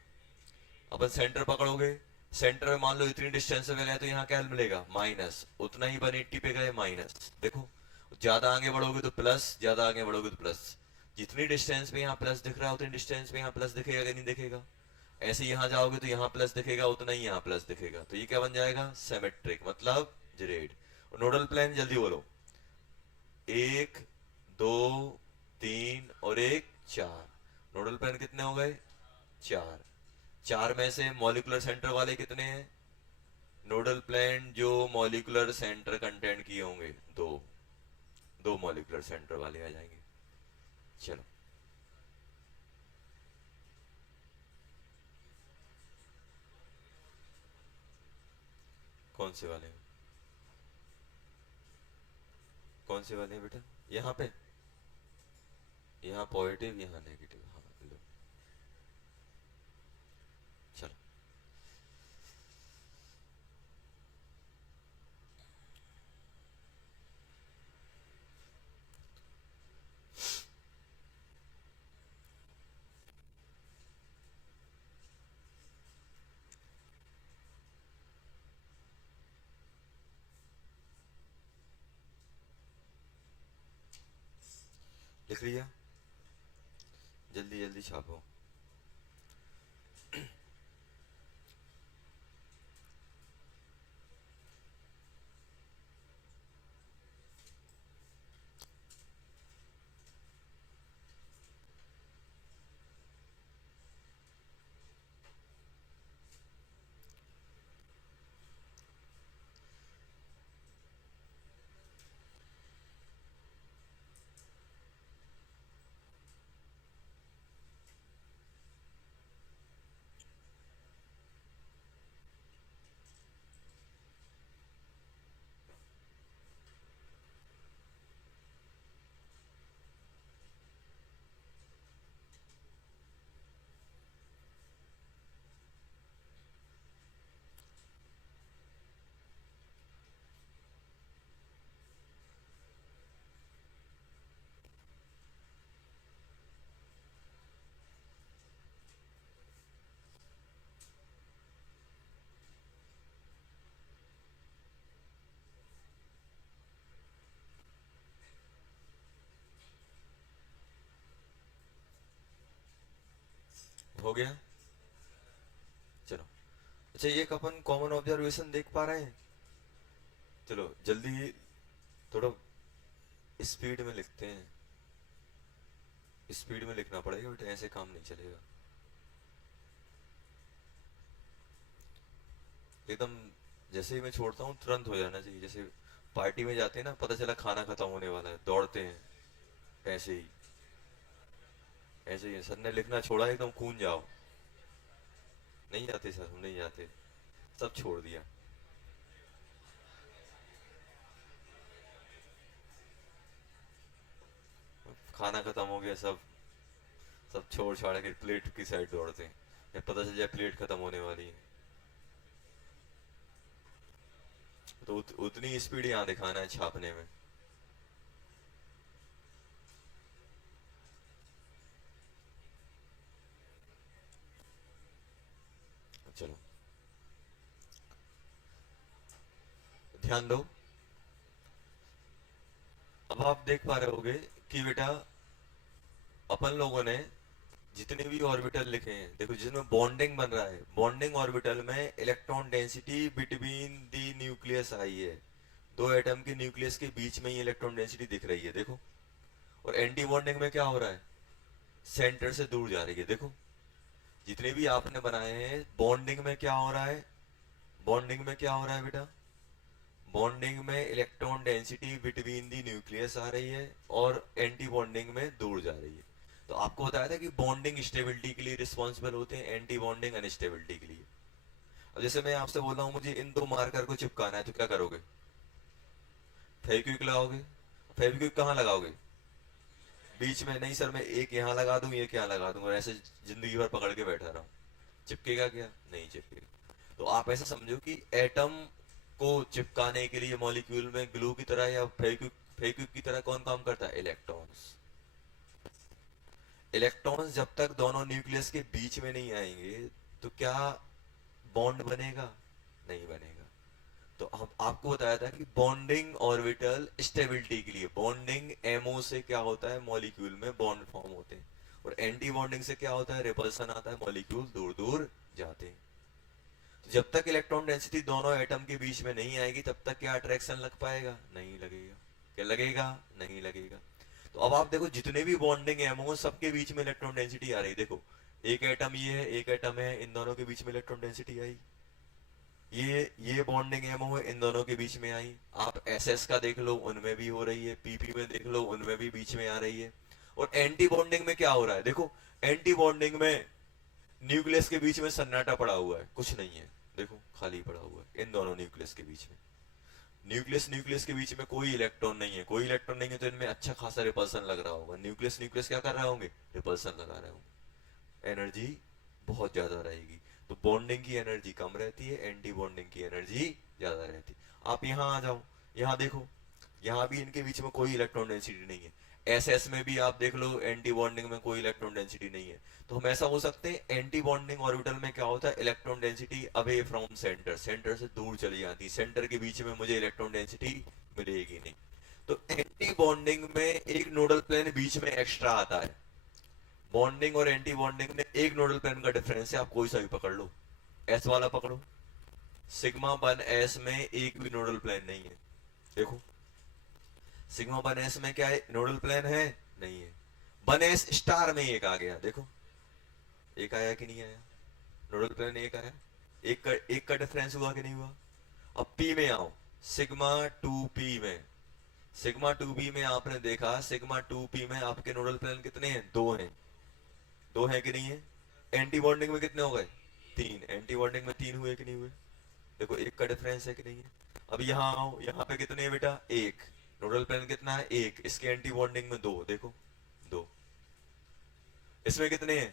अपन सेंटर पकड़ोगे, सेंटर में मान लो इतनी डिस्टेंस पे गए तो यहाँ क्या मिलेगा? माइनस। उतना ही 180 पे गए, माइनस। देखो, ज्यादा आगे बढ़ोगे तो प्लस, ज्यादा आगे बढ़ोगे तो प्लस। जितनी डिस्टेंस पे यहाँ प्लस दिख रहा है उतनी डिस्टेंस पे यहाँ प्लस दिखेगा कि नहीं दिखेगा? ऐसे यहां जाओगे तो यहाँ प्लस दिखेगा, उतना ही यहाँ प्लस दिखेगा, तो ये क्या बन जाएगा, सिमेट्रिक, मतलब जेड। नोडल प्लेन जल्दी बोलो, एक, दो, तीन और एक, चार। नोडल प्लेन कितने हो गए, चार। चार में से मॉलिक्यूलर सेंटर वाले कितने हैं, नोडल प्लेन जो मॉलिक्यूलर सेंटर कंटेंट किए होंगे, दो। दो मॉलिक्यूलर सेंटर वाले आ जाएंगे। चलो, कौन से वाले हैं, कौन से वाले हैं बेटा, यहाँ पे, यहाँ पॉजिटिव यहाँ नेगेटिव, हाँ लो। चलो, लिख लिया, जल्दी जल्दी छापो। हो गया, चलो। अच्छा, ये अपन कॉमन ऑब्जर्वेशन देख पा रहे हैं, चलो जल्दी, थोड़ा स्पीड में लिखते हैं, स्पीड में लिखना पड़ेगा बेटा, ऐसे काम नहीं चलेगा, एकदम जैसे ही मैं छोड़ता हूँ तुरंत हो जाना चाहिए। जैसे पार्टी में जाते हैं ना, पता चला खाना खत्म होने वाला है, दौड़ते हैं, ऐसे ही, ऐसे ही सर ने लिखना छोड़ा एकदम कूद जाओ। नहीं जाते सर, हम नहीं जाते, सब छोड़ दिया। खाना खत्म हो गया, सब सब छोड़ छाड़ के प्लेट की साइड दौड़ते हैं, या पता चल जाए प्लेट खत्म होने वाली है, तो उतनी स्पीड यहाँ दिखाना है छापने में। चलो, ध्यान दो, अब आप देख पा रहे होगे कि बेटा अपन लोगों ने जितने भी ऑर्बिटल लिखे हैं, देखो जिसमें बॉन्डिंग बन रहा है, बॉन्डिंग ऑर्बिटल में electron density between the nucleus आई है, दो एटम के न्यूक्लियस के बीच में ही इलेक्ट्रॉन डेंसिटी दिख रही है, देखो। और एंटी बॉन्डिंग में क्या हो रहा है, सेंटर से दूर जा रही है, देखो। जितने भी आपने बनाए हैं, बॉन्डिंग में क्या हो रहा है, बॉन्डिंग में क्या हो रहा है बेटा, बॉन्डिंग में electron density between the nucleus आ रही है, और एंटी बॉन्डिंग में दूर जा रही है। तो आपको बताया था कि बॉन्डिंग स्टेबिलिटी के लिए रिस्पॉन्सिबल होते हैं, एंटी बॉन्डिंग अनस्टेबिलिटी के लिए। अब जैसे मैं आपसे बोल रहा हूँ मुझे इन दो मार्कर को चिपकाना है, तो क्या करोगे, फेविक्विक लगाओगे। फेविक्विक कहाँ लगाओगे, बीच में नहीं सर, मैं एक यहाँ लगा दूं, एक यहाँ लगा दूं, और ऐसे जिंदगी भर पकड़ के बैठा रहा हूँ, चिपकेगा क्या, नहीं चिपकेगा। तो आप ऐसा समझो कि एटम को चिपकाने के लिए मॉलिक्यूल में ग्लू की तरह या फेविक्विक, फेविक्विक की तरह कौन काम करता है, इलेक्ट्रॉन्स। इलेक्ट्रॉन्स जब तक दोनों न्यूक्लियस के बीच में नहीं आएंगे, तो क्या बॉन्ड बनेगा, नहीं बनेगा। तो हम आपको बताया था कि बॉन्डिंग ऑर्बिटल स्टेबिलिटी के लिए, बॉन्डिंग एमओ से क्या होता है, मॉलिक्यूल में बॉन्ड फॉर्म होते हैं, और एंटी बॉन्डिंग से क्या होता है, रिपल्सन आता है, मॉलिक्यूल दूर दूर जाते हैं। तो जब तक इलेक्ट्रॉन डेंसिटी दोनों एटम के बीच में नहीं आएगी तब तक क्या अट्रैक्शन लग पाएगा, नहीं लगेगा। क्या लगेगा, नहीं लगेगा। तो अब आप देखो जितने भी बॉन्डिंग एमओ सबके बीच में इलेक्ट्रॉन डेंसिटी आ रही, देखो एक एटम ये है, एक एटम है, इन दोनों के बीच में इलेक्ट्रॉन डेंसिटी आई। ये बॉन्डिंग एमओ है, इन दोनों के बीच में आई। आप एसएस का देख लो, उनमें भी हो रही है, पीपी में देख लो, उनमें भी बीच में आ रही है। और एंटी बॉन्डिंग में क्या हो रहा है, देखो एंटी बॉन्डिंग में न्यूक्लियस के बीच में सन्नाटा पड़ा हुआ है, कुछ नहीं है, देखो खाली पड़ा हुआ है इन दोनों न्यूक्लियस के बीच में। न्यूक्लियस न्यूक्लियस के बीच में कोई इलेक्ट्रॉन नहीं है, कोई इलेक्ट्रॉन नहीं है, तो इनमें अच्छा खासा रिपल्सन लग रहा होगा। न्यूक्लियस न्यूक्लियस क्या कर रहे होंगे, रिपल्सन लगा रहे होंगे। एनर्जी बहुत ज्यादा रहेगी। तो बॉन्डिंग की एनर्जी कम रहती है, एंटी बॉन्डिंग की एनर्जी ज्यादा रहती है। आप यहाँ आ जाओ, यहाँ देखो, यहाँ भी इनके बीच में कोई इलेक्ट्रॉन डेंसिटी नहीं है। एस एस में भी आप देख लो, एंटी बॉन्डिंग में कोई इलेक्ट्रॉन डेंसिटी नहीं है। तो हम ऐसा हो सकते हैं, एंटी बॉन्डिंग ऑर्बिटल में क्या होता है, electron density away from centre, centre से दूर चली जाती है, सेंटर के बीच में मुझे इलेक्ट्रॉन डेंसिटी मिलेगी नहीं। तो एंटी बॉन्डिंग में एक नोडल प्लेन बीच में एक्स्ट्रा आता है। बॉन्डिंग और एंटी बॉन्डिंग में एक नोडल प्लेन का डिफरेंस है, आप कोई सा भी पकड़ लो, एस वाला पकड़ो। सिग्मा वन एस में एक भी नोडल प्लेन नहीं है, देखो सिग्मा वन एस में क्या है, नोडल प्लेन है, नहीं है। वन एस स्टार में एक आ गया, देखो एक आया कि नहीं आया, नोडल प्लेन एक आया। एक का डिफरेंस हुआ कि नहीं हुआ। अब पी में आओ, सिग्मा टू पी में, सिग्मा टू पी में आपने देखा, सिग्मा टू पी में आपके नोडल प्लेन कितने हैं, दो हैं, दो है कि नहीं है। एंटी बॉन्डिंग में कितने हो गए, तीन, एंटी बॉन्डिंग में तीन हुए कि नहीं हुए। देखो एक का डिफरेंस है कि नहीं है। अब यहाँ आओ, यहाँ पे कितने हैं बेटा, एक, नोडल प्लेन कितना है, एक, इसके एंटी बॉन्डिंग में दो, देखो दो, इसमें कितने हैं,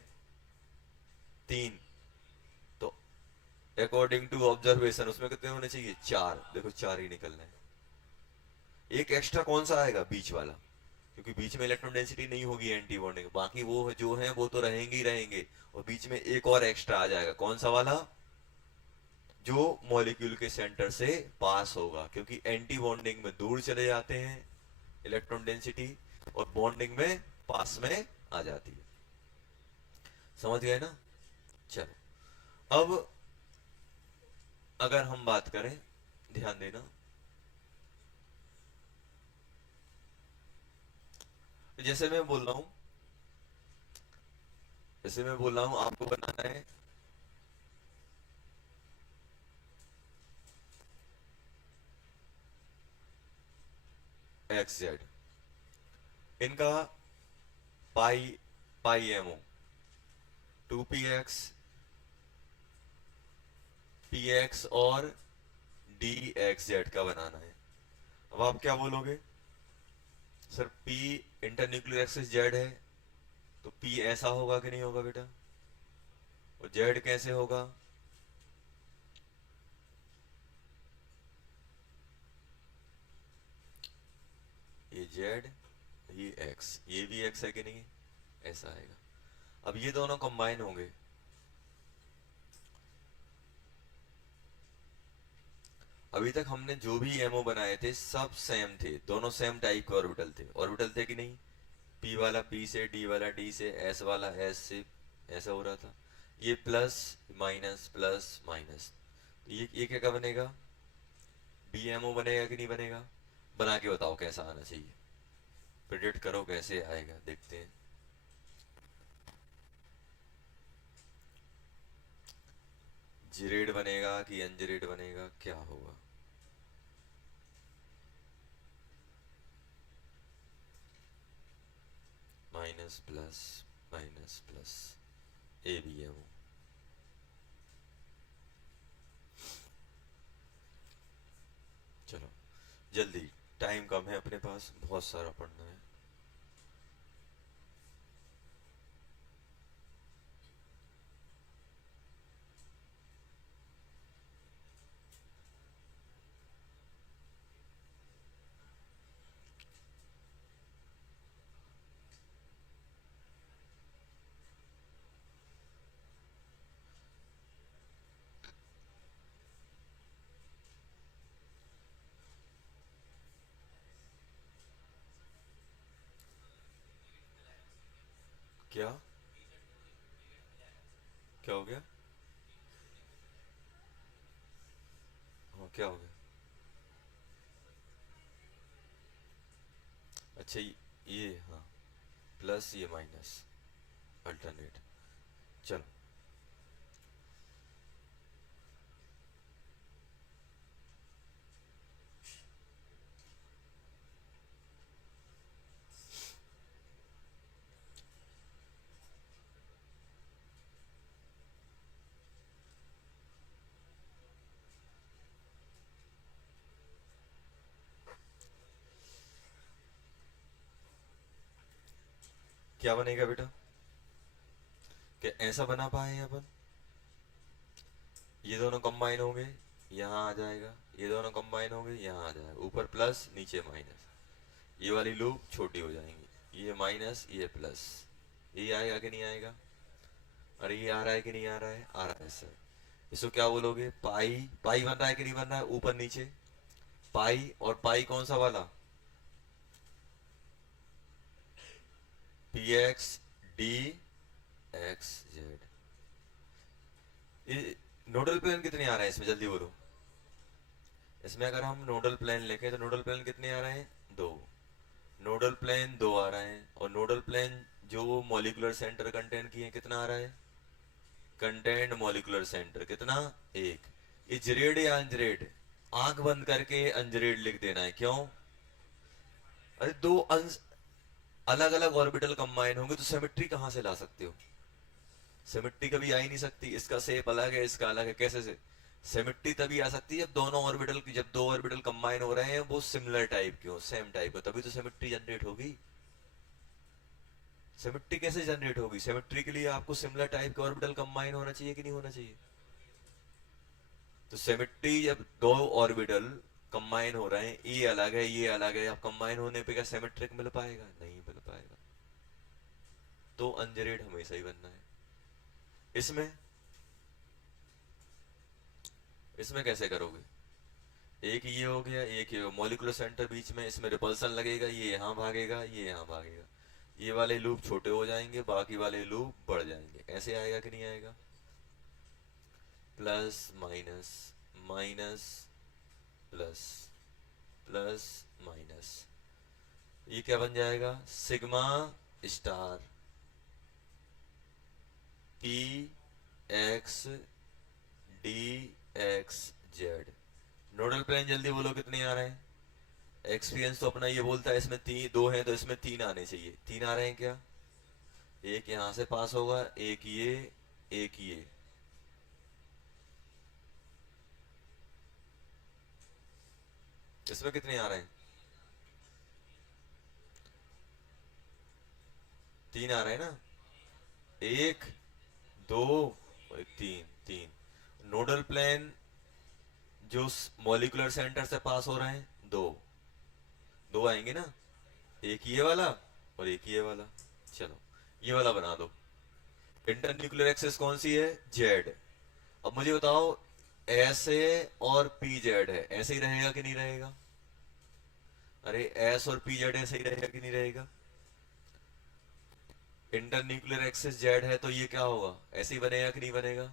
तीन। तो अकॉर्डिंग टू ऑब्जर्वेशन उसमें कितने होने चाहिए, चार, देखो चार ही निकलना है। एक एक्स्ट्रा कौन सा आएगा, बीच वाला, क्योंकि बीच में इलेक्ट्रॉन डेंसिटी नहीं होगी एंटी बॉन्डिंग, बाकी वो जो है वो तो रहेंगे ही रहेंगे। और बीच में एक और एक्स्ट्रा आ जाएगा, कौन सा वाला, जो मॉलिक्यूल के सेंटर से पास होगा, क्योंकि एंटी बॉन्डिंग में दूर चले जाते हैं इलेक्ट्रॉन डेंसिटी, और बॉन्डिंग में पास में आ जाती है। समझ गए ना। चलो अब अगर हम बात करें, ध्यान देना, जैसे मैं बोल रहा हूं, जैसे मैं बोल रहा हूं आपको बनाना है एक्स जेड, इनका pi, pi MO, two p x, p x और डी एक्स जेड का बनाना है। अब आप क्या बोलोगे, sir p internuclear axis z है, तो पी ऐसा होगा कि नहीं होगा बेटा, और जेड कैसे होगा, ये जेड, ये एक्स, ये भी एक्स है कि नहीं, ऐसा आएगा। अब ये दोनों कंबाइन होंगे, अभी तक हमने जो भी एमओ बनाए थे सब सेम थे, दोनों सेम टाइप के ऑर्बिटल थे, ऑर्बिटल थे कि नहीं, पी वाला पी से, डी वाला डी से, एस वाला एस से, ऐसा हो रहा था। ये प्लस माइनस प्लस माइनस, तो ये क्या क्या बनेगा, बी एमओ बनेगा कि नहीं बनेगा। बना के बताओ कैसा आना चाहिए, प्रिडिक्ट करो कैसे आएगा, देखते हैं। जिरेड बनेगा कि अनजिरेड बनेगा, क्या होगा। Minus plus minus plus, A B MO. चलो जल्दी, टाइम कम है अपने पास, बहुत सारा पढ़ना है। क्या क्या हो गया? हाँ, क्या हो गया? अच्छा, ये हाँ, प्लस ये माइनस, अल्टरनेट। चलो, क्या बनेगा बेटा? क्या ऐसा बना पाए हैं अपन? ये दोनों कंबाइन होंगे, यहाँ आ जाएगा। ये दोनों कंबाइन होंगे, यहाँ आ जाएगा। ऊपर प्लस, नीचे माइनस। ये वाली लूप छोटी हो जाएंगी, ये माइनस ये प्लस। ये आएगा कि नहीं आएगा? अरे ये आ रहा है कि नहीं आ रहा है? आ रहा है सर। इसको क्या बोलोगे? पाई। पाई बन रहा है कि नहीं बन रहा है? ऊपर नीचे पाई। और पाई कौन सा वाला? P x d x z. ये नोडल प्लेन कितने आ रहे हैं इसमें, जल्दी बोलो। इसमें अगर हम नोडल प्लेन लेके तो नोडल प्लेन कितने आ रहे हैं? दो। नोडल प्लेन दो आ रहे हैं। और नोडल प्लेन जो मॉलिक्यूलर सेंटर कंटेन किए हैं, कितना आ रहा है? कंटेंट मॉलिक्यूलर सेंटर कितना? एक। ये जरेड या अनजरेड? आंख बंद करके अनजरेड लिख देना है। क्यों? अरे दो अलग अलग ऑर्बिटल कंबाइन होंगे तो सिमेट्री कहां से ला सकते हो? सिमेट्री कभी आ ही नहीं सकती। इसका शेप अलग है, इसका अलग है, कैसे से सिमेट्री तभी आ सकती है जब दोनों ऑर्बिटल की, जब दो ऑर्बिटल कंबाइन हो रहे हैं वो सिमिलर टाइप के हो, सेम टाइप हो, तभी तो सिमेट्री जनरेट होगी। सिमेट्री कैसे जनरेट होगी? सिमेट्री के लिए आपको सिमिलर टाइप के ऑर्बिटल कंबाइन होना चाहिए कि नहीं होना चाहिए? तो सिमेट्री जब दो ऑर्बिटल कंबाइन हो रहे हैं, ये अलग है ये अलग है, अब कंबाइन होने पे क्या सिमेट्रिक मिल पाएगा? नहीं मिल पाएगा। तो अनजरेड हमेशा ही बनना है। इसमें इसमें कैसे करोगे? एक ये हो गया, एक ये मॉलिक्यूलर सेंटर बीच में, इसमें रिपल्सन लगेगा, ये यहाँ भागेगा ये यहाँ भागेगा। ये वाले लूप छोटे हो जाएंगे, बाकी वाले लूप बढ़ जाएंगे। ऐसे आएगा कि नहीं आएगा? Plus minus, minus plus, plus minus. ये क्या बन जाएगा? Sigma star p x d x z. Nodal plane जल्दी बोलो कितने आ रहे हैं? एक्सपीरियंस तो अपना ये बोलता है इसमें तीन, दो हैं तो इसमें तीन आने चाहिए। तीन आ रहे हैं क्या? एक यहां से पास होगा, एक ये, एक ये। इसमें कितने आ रहे हैं? तीन आ रहे हैं ना? एक, दो और एक, तीन। तीन नोडल प्लेन जो मॉलिक्यूलर सेंटर से पास हो रहे हैं, दो। दो आएंगे ना? एक ये वाला और एक ये वाला। चलो, ये वाला बना दो। इंटर न्यूक्लियर एक्सिस कौन सी है? जेड। अब मुझे बताओ, ऐसे और पी जेड है, ऐसे ही रहेगा कि नहीं रहेगा? अरे एस और पी जेड ऐसे ही रहेगा कि नहीं रहेगा? इंटर न्यूक्लियर एक्सिस जेड है तो ये क्या होगा? ऐसे ही बनेगा कि नहीं बनेगा?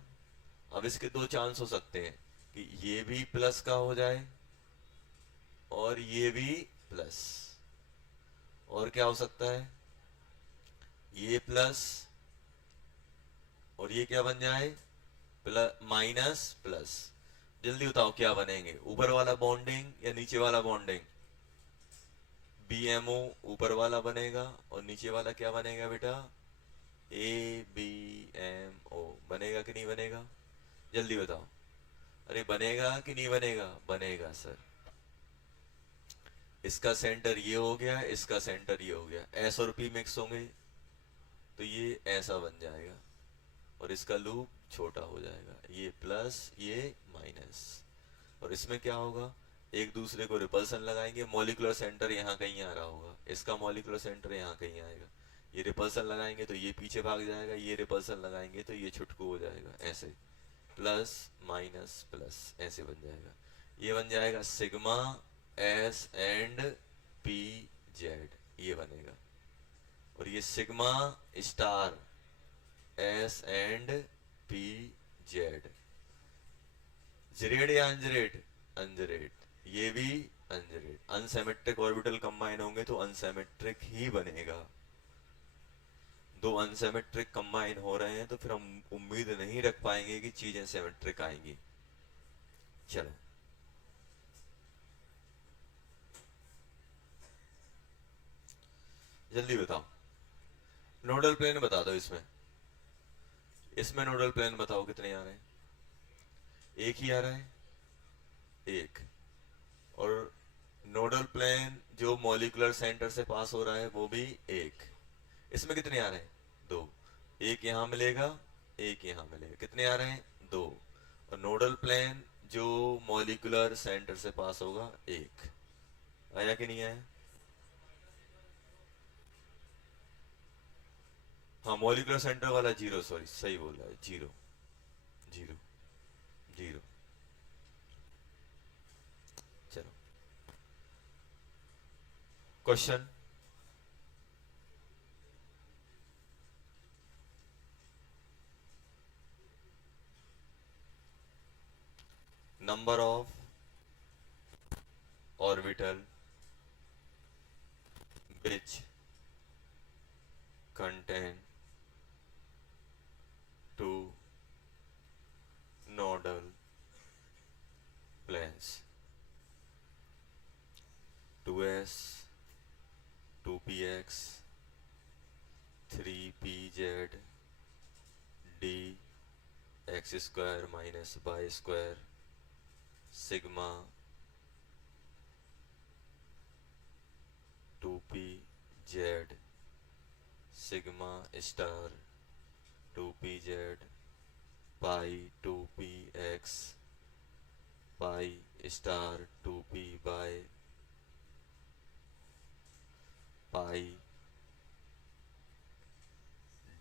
अब इसके दो चांस हो सकते हैं कि ये भी प्लस का हो जाए और ये भी प्लस। और क्या हो सकता है? ये प्लस और ये क्या बन जाए? Plus minus plus. जल्दी बताओ क्या बनेंगे? ऊपर वाला बॉन्डिंग या नीचे वाला बॉन्डिंग? बीएमओ ऊपर वाला बनेगा और नीचे वाला क्या बनेगा बेटा? ए बी एम ओ बनेगा कि नहीं बनेगा? जल्दी बताओ। अरे बनेगा कि नहीं बनेगा? बनेगा सर। इसका सेंटर ये हो गया, इसका सेंटर ये हो गया, एस और पी मिक्स होंगे तो ये ऐसा बन जाएगा। और इसका लूप छोटा हो जाएगा, ये प्लस ये माइनस। और इसमें क्या होगा? एक दूसरे को रिपल्सन लगाएंगे। मॉलिक्यूलर सेंटर यहाँ कहीं आ रहा होगा, इसका मॉलिक्यूलर सेंटर यहाँ कहीं आएगा। ये रिपल्सन लगाएंगे तो ये पीछे भाग जाएगा, ये रिपल्सन लगाएंगे तो ये छुटकू हो जाएगा। ऐसे प्लस माइनस प्लस ऐसे बन जाएगा। ये बन जाएगा sigma S and P Z, ये बनेगा। और ये sigma star S and P Z, Z या अनजेड, अनजेड, ये भी अनजेड। अनसिमेट्रिक ऑर्बिटल कंबाइन होंगे तो अनसिमेट्रिक ही बनेगा। दो अनसिमेट्रिक कंबाइन हो रहे हैं तो फिर हम उम्मीद नहीं रख पाएंगे कि चीजें सिमेट्रिक आएंगी। चलो जल्दी बताओ, नोडल प्लेन बता दो इसमें। इसमें नोडल प्लेन बताओ कितने आ रहे हैं? एक ही आ रहा है, एक। और नोडल प्लेन जो मॉलिक्यूलर सेंटर से पास हो रहा है वो भी एक। इसमें कितने आ रहे हैं? दो। एक यहां मिलेगा, एक यहां मिलेगा, कितने आ रहे हैं? दो। और नोडल प्लेन जो मॉलिक्यूलर सेंटर से पास होगा, एक। आया कि नहीं आया? हाँ, मॉलिक्यूलर सेंटर वाला जीरो, सॉरी सही बोल रहा है, जीरो। जीरो। जीरो। चलो question. Number of orbital which contain two nodal planes, 2s, 2px, 3pz, d x square minus y square, sigma 2pz, sigma star 2pz, pi 2px, pi star 2p by pi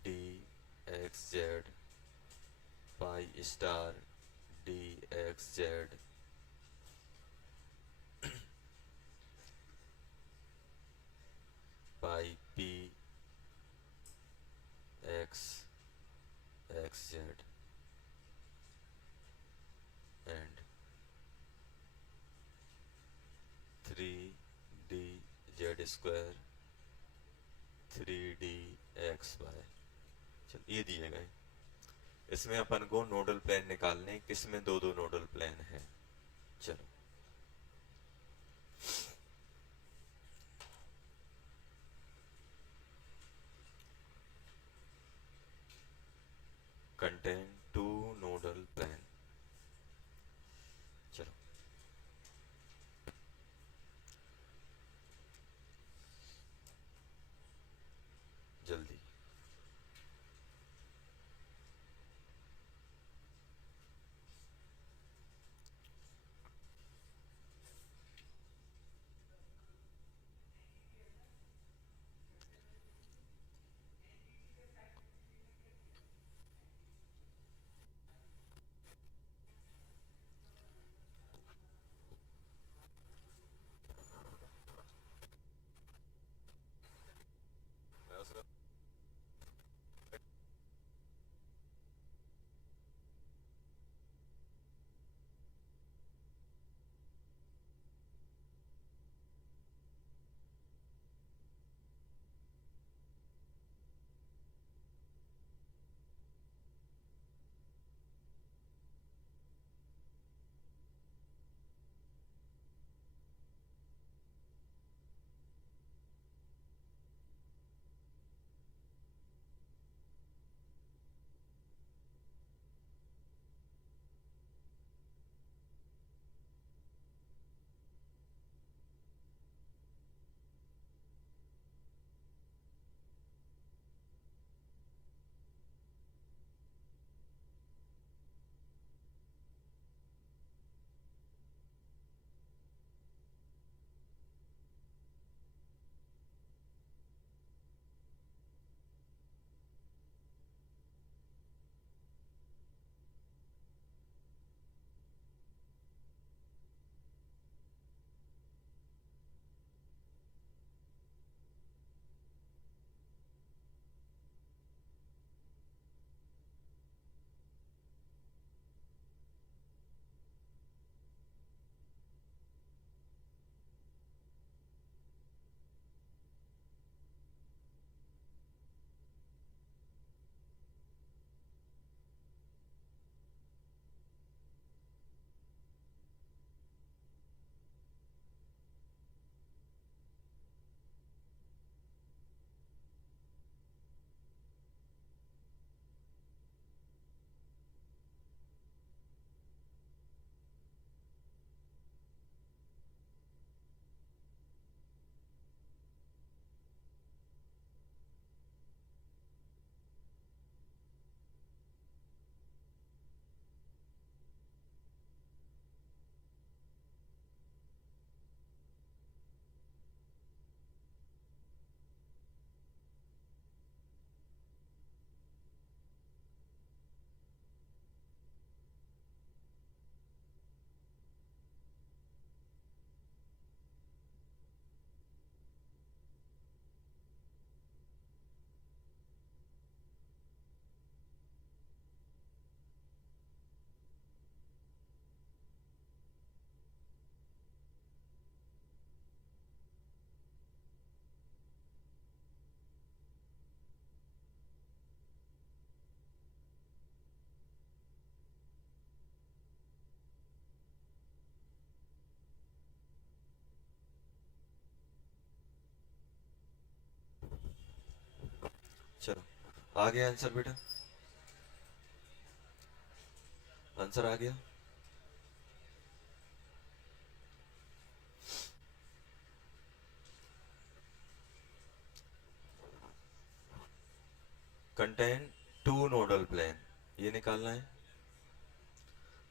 dxz, pi star dxz, pi p x xz and 3d z square 3d x y। चल ये दिए गए, इसमें अपन को nodal plane निकालने, किसमें दो दो नोडल प्लेन है। चलो कंटेन टू नोडल प्लेन। चलो जल्दी। चलो आ गया आंसर बेटा, आंसर आ गया। कंटेन टू नोडल प्लेन, ये निकालना है।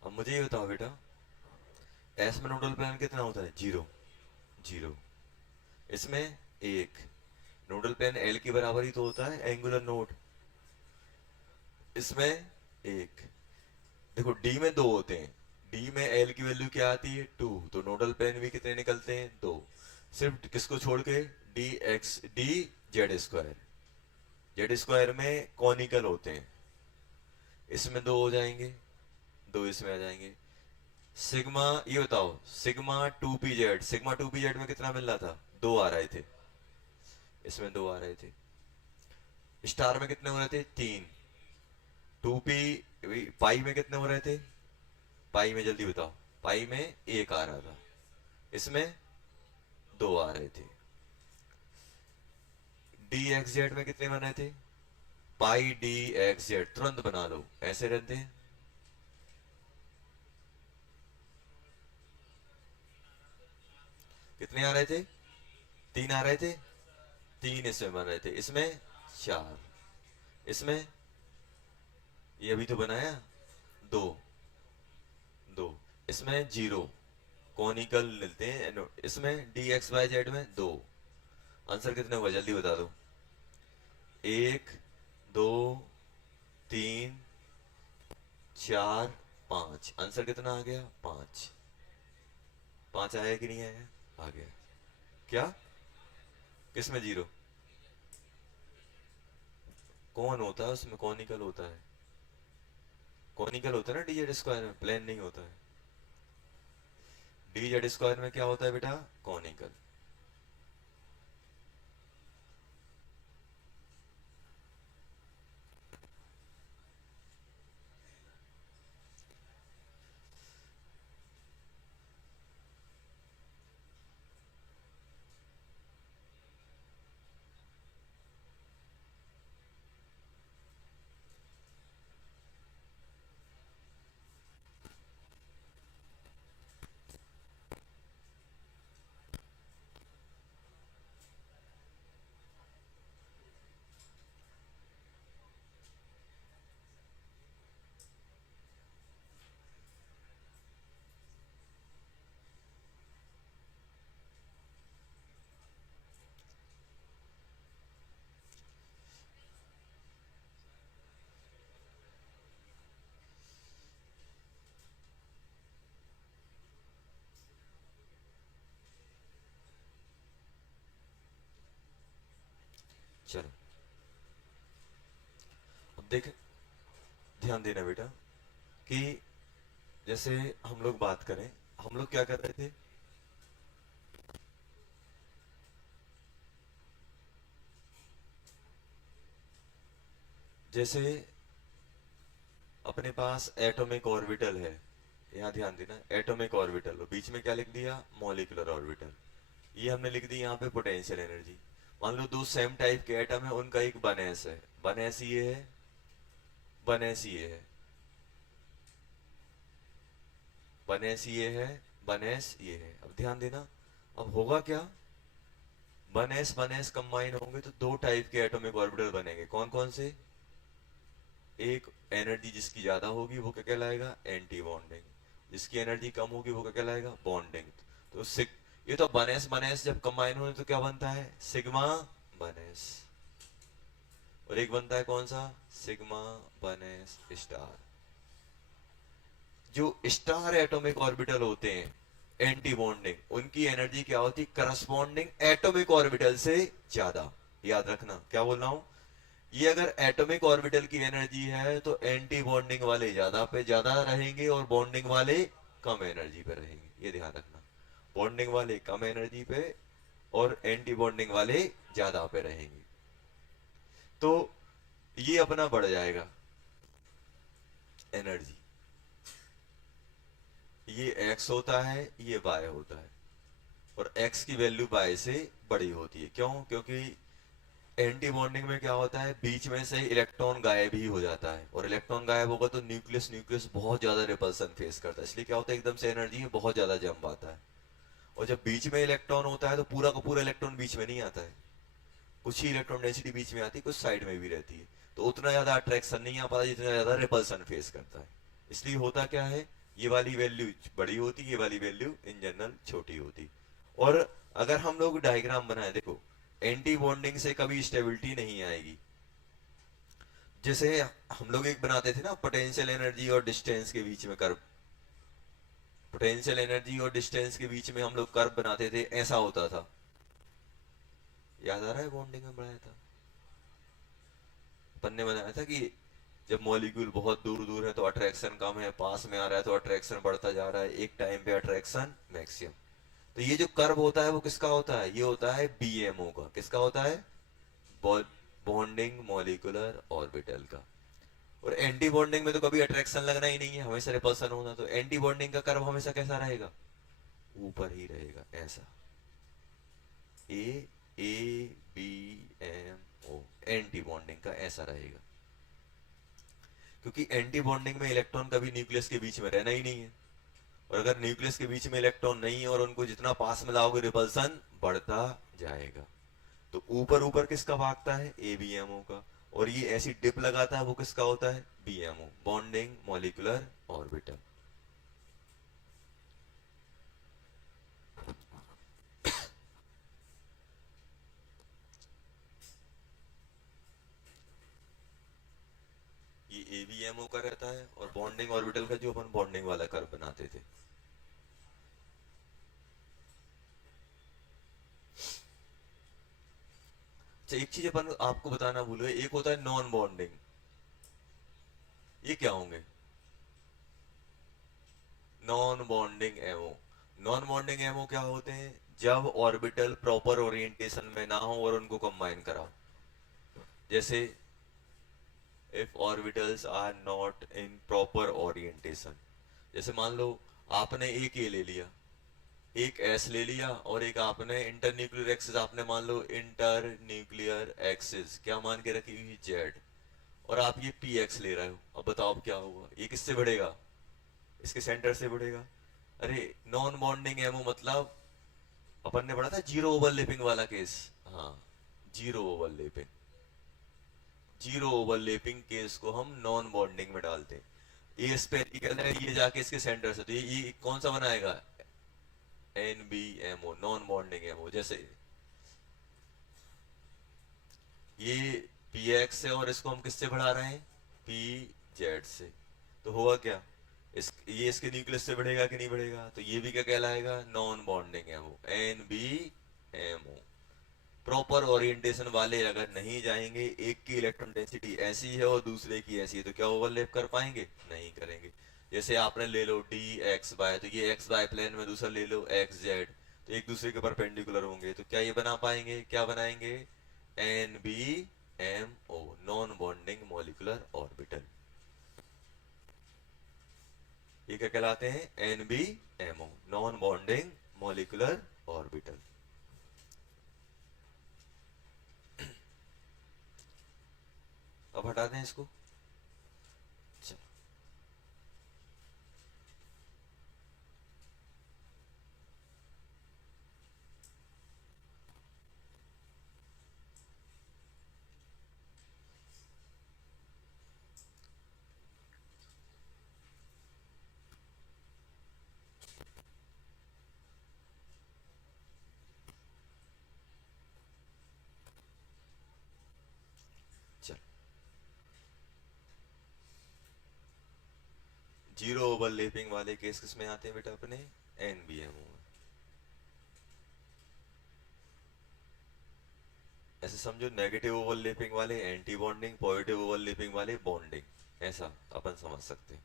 अब मुझे ये बताओ बेटा, एस में नोडल प्लेन कितना होता है? Zero, zero. इसमें एक, नोडल प्लेन एल की बराबर ही तो होता है, एंगुलर नोड। इसमें एक। देखो डी में दो होते हैं, डी में एल की वैल्यू क्या आती है? टू, तो नोडल प्लेन भी कितने निकलते हैं? दो। सिर्फ किसको छोड़ के? D x D Z square, Z square में कॉनिकल होते हैं, इसमें दो हो जाएंगे, दो इसमें आ जाएंगे। सिग्मा, ये बताओ sigma two P Z, sigma two P Z में कितना मिल रहा था? दो आ रहे थे, इसमें दो आ रहे थे। स्टार में कितने हो रहे थे? तीन। टू पी पाई में कितने हो रहे थे? पाई में जल्दी बताओ, पाई में एक आ रहा था, इसमें दो आ रहे थे। डी एक्स जेड में कितने बन रहे थे? पाई डी एक्स जेड, तुरंत बना लो, ऐसे रहते हैं। कितने आ रहे थे? तीन आ रहे थे, तीन इसमें बन रहे थे, इसमें चार, इसमें ये अभी तो बनाया, दो, दो, इसमें जीरो, कॉनिकल मिलते हैं इसमें। डी एक्स वाई जेड में दो। आंसर कितने हुआ जल्दी बता दो? एक, दो, तीन, चार, पांच। आंसर कितना आ गया? पांच। पांच आया कि नहीं आया? आ गया। क्या? किसमें जीरो? कौन होता है उसमें? कॉनिकल होता है, कॉनिकल होता है ना डी जेड स्क्वायर में, प्लेन नहीं होता है। डी जेड स्क्वायर में क्या होता है बेटा? कॉनिकल। चलो अब देख, ध्यान देना बेटा कि जैसे हम लोग बात करें, हम लोग क्या कर रहे थे? जैसे अपने पास एटॉमिक ऑर्बिटल है, यहां ध्यान देना, एटॉमिक ऑर्बिटल, बीच में क्या लिख दिया? Molecular orbital. ये हमने लिख दी यहाँ पे पोटेंशियल एनर्जी। मान लो दो सेम टाइप के एटम है, उनका एक बनएस है, बनएस ये है, बनएस ये है, बनएस ये है, बनएस ये है। अब ध्यान देना, अब होगा क्या? बनएस बनएस कंबाइन होंगे तो दो टाइप के एटॉमिक ऑर्बिटल बनेंगे। कौन कौन से? एक एनर्जी जिसकी ज्यादा होगी वो क्या कहलाएगा? Anti bonding. जिसकी एनर्जी कम होगी वो क्या कहलाएगा? बॉन्डिंग। तो ये तो बनएस बनएस जब कंबाइन होने तो क्या बनता है? Sigma one s. और एक बनता है कौन सा? Sigma one s star. जो स्टार एटॉमिक ऑर्बिटल होते हैं एंटी बॉन्डिंग, उनकी एनर्जी क्या होती है? करस्पॉन्डिंग एटॉमिक ऑर्बिटल से ज्यादा। याद रखना क्या बोल रहा हूं, ये अगर एटॉमिक ऑर्बिटल की एनर्जी है तो एंटी बॉन्डिंग वाले ज्यादा पे ज्यादा रहेंगे और बॉन्डिंग वाले कम एनर्जी पे रहेंगे, ये ध्यान रखना। बॉन्डिंग वाले कम एनर्जी पे और एंटी बॉन्डिंग वाले ज्यादा पे रहेंगे। तो ये अपना बढ़ जाएगा एनर्जी, ये एक्स होता है, ये वाई होता है, और एक्स की वैल्यू वाई से बड़ी होती है। क्यों? क्योंकि एंटी बॉन्डिंग में क्या होता है, बीच में से इलेक्ट्रॉन गायब ही हो जाता है, और इलेक्ट्रॉन गायब होगा तो न्यूक्लियस न्यूक्लियस बहुत ज्यादा रिपल्सन फेस करता है, इसलिए क्या होता है एकदम से एनर्जी बहुत ज्यादा जंप आता है। और जब बीच में इलेक्ट्रॉन होता है तो पूरा का पूरा इलेक्ट्रॉन बीच में नहीं आता है, कुछ ही इलेक्ट्रॉन डेंसिटी बीच में आती है, कुछ साइड में भी रहती है, तो उतना ज्यादा अट्रैक्शन नहीं आ पाता जितना ज्यादा रिपल्सन फेस करता है। इसलिए होता क्या है, ये वाली वैल्यू बड़ी होती, ये वाली वैल्यू इन जनरल छोटी होती। और अगर हम लोग डायग्राम बनाए, देखो एंटी बॉन्डिंग से कभी स्टेबिलिटी नहीं आएगी। जैसे हम लोग एक बनाते थे ना पोटेंशियल एनर्जी और डिस्टेंस के बीच में कर्व, पोटेंशियल एनर्जी और डिस्टेंस के बीच में हम लोग कर्व बनाते थे, ऐसा होता था, याद आ रहा है बॉन्डिंग में बनाया था, अपन ने बनाया था कि जब मॉलिक्यूल बहुत दूर दूर है तो अट्रैक्शन कम है, पास में आ रहा है तो अट्रैक्शन बढ़ता जा रहा है, एक टाइम पे अट्रैक्शन मैक्सिमम। तो ये जो कर्व होता है वो किसका होता है, ये होता है बीएमओ का। किसका होता है, बॉन्डिंग मॉलिक्यूलर ऑर्बिटल का। और एंटी बॉन्डिंग में तो कभी अट्रैक्शन लगना ही नहीं है, हमेशा रिपल्सन होना, तो एंटी बॉन्डिंग का कर्व हमेशा कैसा रहेगा, ऊपर ही रहेगा, ऐसा A A B M O, anti bonding का ऐसा रहेगा, क्योंकि एंटी बॉन्डिंग में इलेक्ट्रॉन कभी न्यूक्लियस के बीच में रहना ही नहीं है। और अगर न्यूक्लियस के बीच में इलेक्ट्रॉन नहीं है और उनको जितना पास में लाओगे रिपल्सन बढ़ता जाएगा। तो ऊपर ऊपर किसका भागता है, एबीएमओ का, और ये ऐसी डिप लगाता है वो किसका होता है, बीएमओ, बॉन्डिंग मॉलिक्यूलर ऑर्बिटल। ये एबीएमओ का रहता है, और बॉन्डिंग ऑर्बिटल का जो अपन बॉन्डिंग वाला कर्व बनाते थे। अच्छा, एक चीज अपन आपको बताना भूल गए, एक होता है नॉन बॉन्डिंग। ये क्या होंगे, non bonding ammo. Non bonding ammo क्या होते हैं, जब ऑर्बिटल प्रॉपर ओरिएंटेशन में ना हो और उनको कंबाइन कराओ। जैसे if orbitals are not in proper orientation, जैसे मान लो आपने एक ये ले लिया, एक एस ले लिया, और एक आपने इंटर न्यूक्लियर एक्सिस, आपने मान लो इंटर न्यूक्लियर एक्सिस क्या मान के रखी हुई, जेड, और आप ये पी एक्स ले रहे हो। अब बताओ अब क्या होगा, ये किससे बढ़ेगा, इसके सेंटर से बढ़ेगा। अरे नॉन बॉन्डिंग एमओ मतलब, अपन ने पढ़ा था जीरो ओवरलैपिंग वाला केस, हाँ, zero overlapping, zero overlapping case को हम नॉन बॉन्डिंग में डालते हैं। ये इस पे ये कहते हैं, ये जाके इसके सेंटर से, तो ये कौन सा बनाएगा, N B M O, non bonding MO. जैसे ये पी एक्स है और इसको हम किससे बढ़ा रहे हैं, पी जेड से, तो होगा क्या, ये इसके न्यूक्लियस से बढ़ेगा कि नहीं बढ़ेगा, तो ये भी क्या कहलाएगा, non bonding MO, N B M O. Proper orientation वाले अगर नहीं जाएंगे, एक की इलेक्ट्रॉन डेंसिटी ऐसी है और दूसरे की ऐसी है, तो क्या ओवरलैप कर पाएंगे, नहीं करेंगे। जैसे आपने ले लो डी एक्स बाय, तो ये एक्स बाय प्लेन में, दूसरा ले लो एक्स जेड, तो एक दूसरे के परपेंडिकुलर होंगे, तो क्या ये बना पाएंगे, क्या बनाएंगे, N B M O, non bonding molecular orbital. ये क्या कहलाते हैं, N B M O, non bonding molecular orbital. अब हटा दें इसको। चलो, चलो, जीरो ओवरलैपिंग वाले केस किस में आते हैं बेटा अपने, एनबीएमओ में। ऐसे समझो, नेगेटिव ओवरलैपिंग वाले एंटी बॉन्डिंग, पॉजिटिव ओवरलैपिंग वाले बॉन्डिंग, ऐसा अपन समझ सकते हैं।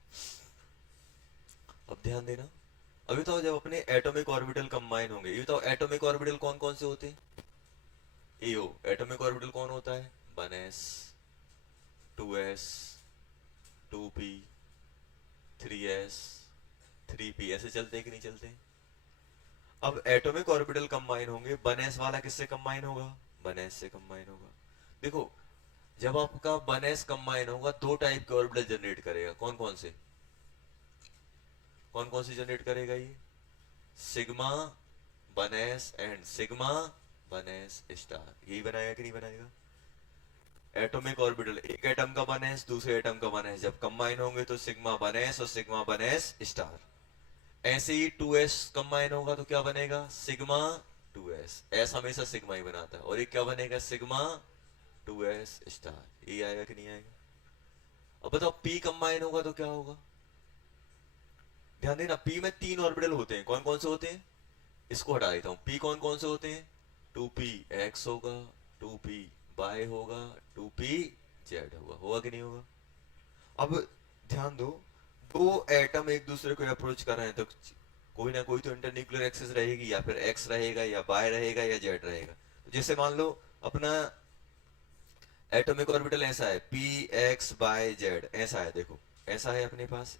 अब ध्यान देना, अभी तो जब अपने एटॉमिक ऑर्बिटल कंबाइन होंगे, ये तो एटॉमिक ऑर्बिटल कौन कौन से होते हैं, एओ, एटॉमिक ऑर्बिटल कौन होता है, 1s 2s 2p 3s 3p, ऐसे चलते हैं कि नहीं चलते। अब एटॉमिक ऑर्बिटल कंबाइन होंगे, 1s वाला किससे कंबाइन होगा, 1s से कंबाइन होगा, देखो, जब आपका वन एस कंबाइन होगा दो टाइप के ऑर्बिटल जनरेट करेगा। कौन कौन सी जनरेट करेगा ये? Sigma one S and sigma one S star. यही बनाएगा कि नहीं बनाएगा? एटॉमिक ऑर्बिटल, एक एटम का वन एस दूसरे एटम का वन एस जब कंबाइन होंगे तो सिग्मा वन एस और सिग्मा वन एस स्टार। ऐसे ही टू एस कंबाइन होगा तो क्या बनेगा? Sigma two S. एस हमेशा सिग्मा ही बनाता है। और ये क्या बनेगा? Sigma two S star. ये आएगा कि नहीं आएगा? अब बताओ पी कंबाइन होगा तो क्या होगा? ध्यान देना, पी में तीन ऑर्बिटल होते हैं। कौन कौन से होते हैं? इसको हटा देता हूं। पी कौन कौन से होते हैं? टू पी एक्स होगा, टू पी वाई होगा, टू पी जेड होगा कि नहीं होगा? अब ध्यान दो, दो एटम एक दूसरे को अप्रोच कर रहे हैं तो कोई ना कोई तो इंटरन्यूक्लियर एक्सिस रहेगी, या फिर एक्स रहेगा या वाई रहेगा या जेड रहेगा। तो जैसे मान लो अपना एटॉमिक ऑर्बिटल ऐसा है, पी एक्स वाई जेड ऐसा है। देखो ऐसा है अपने पास,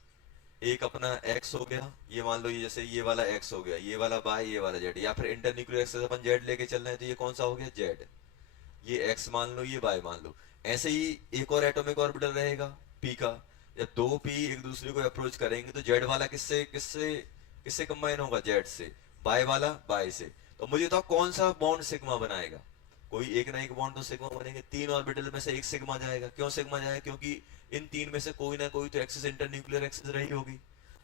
एक अपना x हो गया, ये मान लो, ये जैसे ये वाला x हो गया, ये वाला y, ये वाला z, या फिर इंटरन्यूक्लियर एक्सिस अपन z लेके चल रहे हैं तो ये कौन सा हो गया? z। ये x मान लो, ये y मान लो। ऐसे ही एक और एटॉमिक ऑर्बिटल रहेगा p का। जब दो p एक दूसरे को अप्रोच करेंगे तो z वाला किससे किससे किससे कंबाइन होगा? z से। y वाला y से। तो मुझे बताओ कौन सा बॉन्ड सिग्मा बनाएगा? कोई एक ना एक बॉन्ड तो सिग्मा बनेंगे। तीन ऑर्बिटल में से एक सिग्मा जाएगा। क्यों सिग्मा जाएगा? क्योंकि इन तीन में से कोई ना कोई तो एक्सिस इंटरन्यूक्लियर एक्सिस रही होगी।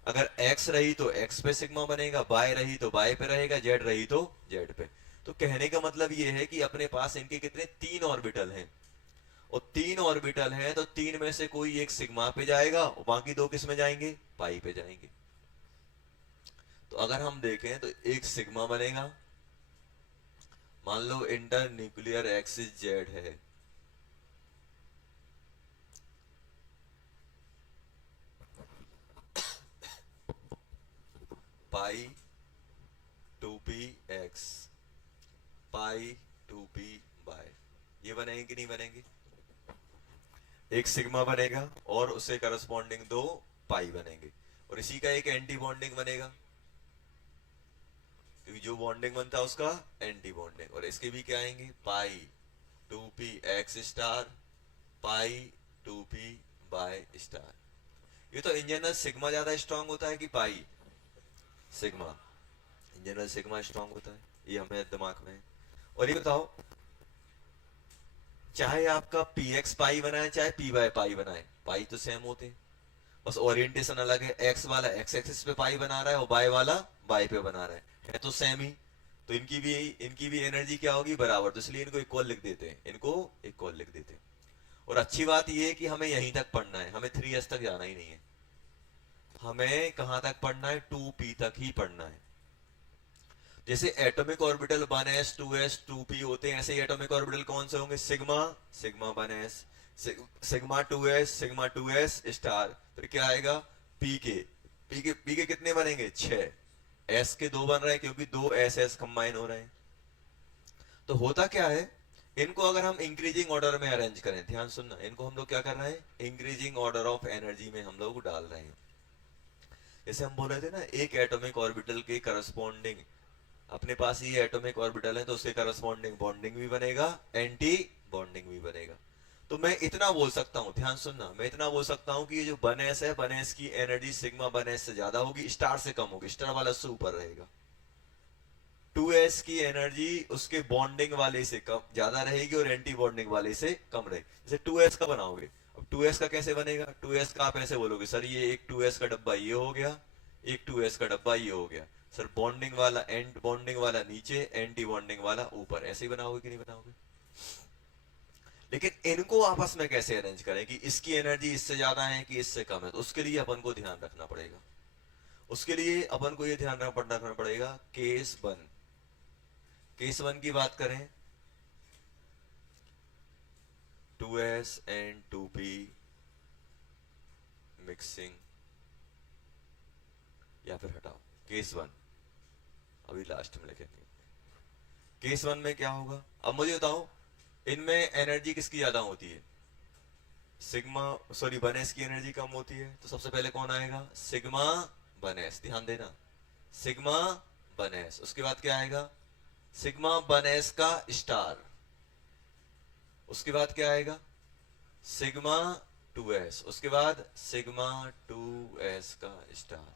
अगर x रही तो x पे सिग्मा बनेगा, y रही तो y पे रहेगा, z रही तो z पे। तो कहने का मतलब ये है कि अपने पास इनके कितने? तीन ऑर्बिटल हैं। और तीन ऑर्बिटल हैं तो तीन में से कोई एक सिग्मा पे जाएगा और बाकी दो किस में जाएंगे? पाई पे जाएंगे। तो अगर हम देखें तो एक सिग्मा बनेगा, मान लो इंटर न्यूक्लियर एक्सिस जेड है, pi two p x, pi two p y. ये बनेंगे कि नहीं बनेंगे? एक सिग्मा बनेगा और उससे करस्पॉन्डिंग दो पाई बनेंगे। और इसी का एक एंटी बॉन्डिंग बनेगा, क्योंकि जो बॉन्डिंग बनता है उसका एंटी बॉन्डिंग। और इसके भी क्या आएंगे? Pi two p x star, pi two p y star. ये तो इन जनरल सिग्मा ज्यादा स्ट्रांग होता है कि पाई? सिग्मा। इन जनरल सिग्मा स्ट्रांग होता है, ये हमें दिमाग में है। और ये बताओ, चाहे आपका पी एक्स पाई बनाए चाहे पी वाई पाई बनाए, पाई तो सेम होते हैं, बस ओरिएंटेशन अलग है। एक्स वाला एक्स एक्सिस पे पाई बना रहा है और वाई वाला वाई पे बना रहा है तो सेम ही। तो इनकी भी एनर्जी क्या होगी? बराबर। तो इसलिए इनको इक्वल लिख देते हैं, इनको इक्वल लिख देते हैं। और अच्छी बात यह है कि हमें यहीं तक पढ़ना है, हमें 3s तक जाना ही नहीं है। हमें कहां तक पढ़ना है? 2p तक ही पढ़ना है। जैसे atomic orbital 1s 2s 2p होते हैं, ऐसे ही एटॉमिक ऑर्बिटल कौन से होंगे? Sigma, sigma 1s, sigma 2s, sigma 2s star. फिर क्या आएगा? पी के कितने बनेंगे? 6। s के दो बन रहे हैं क्योंकि दो s कंबाइन हो रहे हैं। तो होता क्या है, इनको अगर हम इंक्रीजिंग ऑर्डर में अरेंज करें, ध्यान सुनना, इनको हम लोग क्या कर रहे हैं? इंक्रीजिंग ऑर्डर ऑफ एनर्जी में हम लोग डाल रहे हैं। जैसे हम बोल रहे थे ना, एक एटॉमिक ऑर्बिटल के करस्पॉन्डिंग अपने पास ये एटॉमिक ऑर्बिटल है तो उसके करस्पॉन्डिंग बॉन्डिंग भी बनेगा, एंटी बॉन्डिंग भी बनेगा। तो मैं इतना बोल सकता हूं, ध्यान सुनना, मैं इतना बोल सकता हूं कि ये जो बनेस है, बनेस की एनर्जी सिग्मा बनेस से ज्यादा होगी, स्टार से कम होगी, स्टार वाला उससे ऊपर रहेगा। 2s की एनर्जी उसके बॉन्डिंग वाले से कम ज्यादा रहेगी और एंटी बॉन्डिंग वाले से कम रहेगी। जैसे 2s का बनाओगे, अब 2s का कैसे बनेगा? 2s का आप ऐसे बोलोगे, सर ये एक 2s का डब्बा ये हो गया, एक 2s का डब्बा ये हो गया। सर बॉन्डिंग वाला, एंड बॉन्डिंग वाला नीचे, एंटी बॉन्डिंग वाला ऊपर, ऐसे ही बनाओगे कि नहीं बनाओगे? लेकिन इनको आपस में कैसे अरेंज करें कि इसकी एनर्जी इससे ज्यादा है कि इससे कम है? तो उसके लिए अपन को ध्यान रखना पड़ेगा। उसके लिए अपन को ये ध्यान रखना पड़ेगा, केस वन की बात करें, 2s एंड 2p मिक्सिंग, या फिर हटाओ केस वन, अभी लास्ट में लिखेंगे। केस वन में क्या होगा? अब मुझे बताओ, इनमें एनर्जी किसकी ज्यादा होती है? सिग्मा, सॉरी, बनेस की एनर्जी कम होती है। तो सबसे पहले कौन आएगा? सिग्मा बनेस। ध्यान देना, सिग्मा बनेस। उसके बाद क्या आएगा? सिग्मा बनेस का स्टार। उसके बाद क्या आएगा, सिग्मा 2s, उसके बाद सिग्मा 2s का स्टार।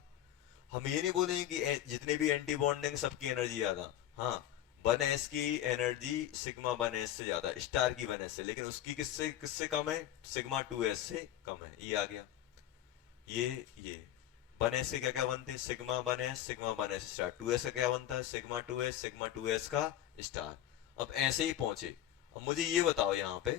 हम ये नहीं बोलेंगे कि जितने भी एंटी बॉन्डिंग सबकी एनर्जी ज्यादा, हाँ 1s की एनर्जी सिग्मा 1s से ज्यादा, स्टार की 1s से, लेकिन उसकी किससे किससे कम है, सिग्मा 2s से कम है। ये आ गया। ये 1s के क्या क्या बनते हैं, sigma 1s sigma 1s star. 2s का क्या बनता है, सिग्मा 2s सिग्मा 2s का स्टार। अब ऐसे ही पहुंचे। अब मुझे ये बताओ यहाँ पे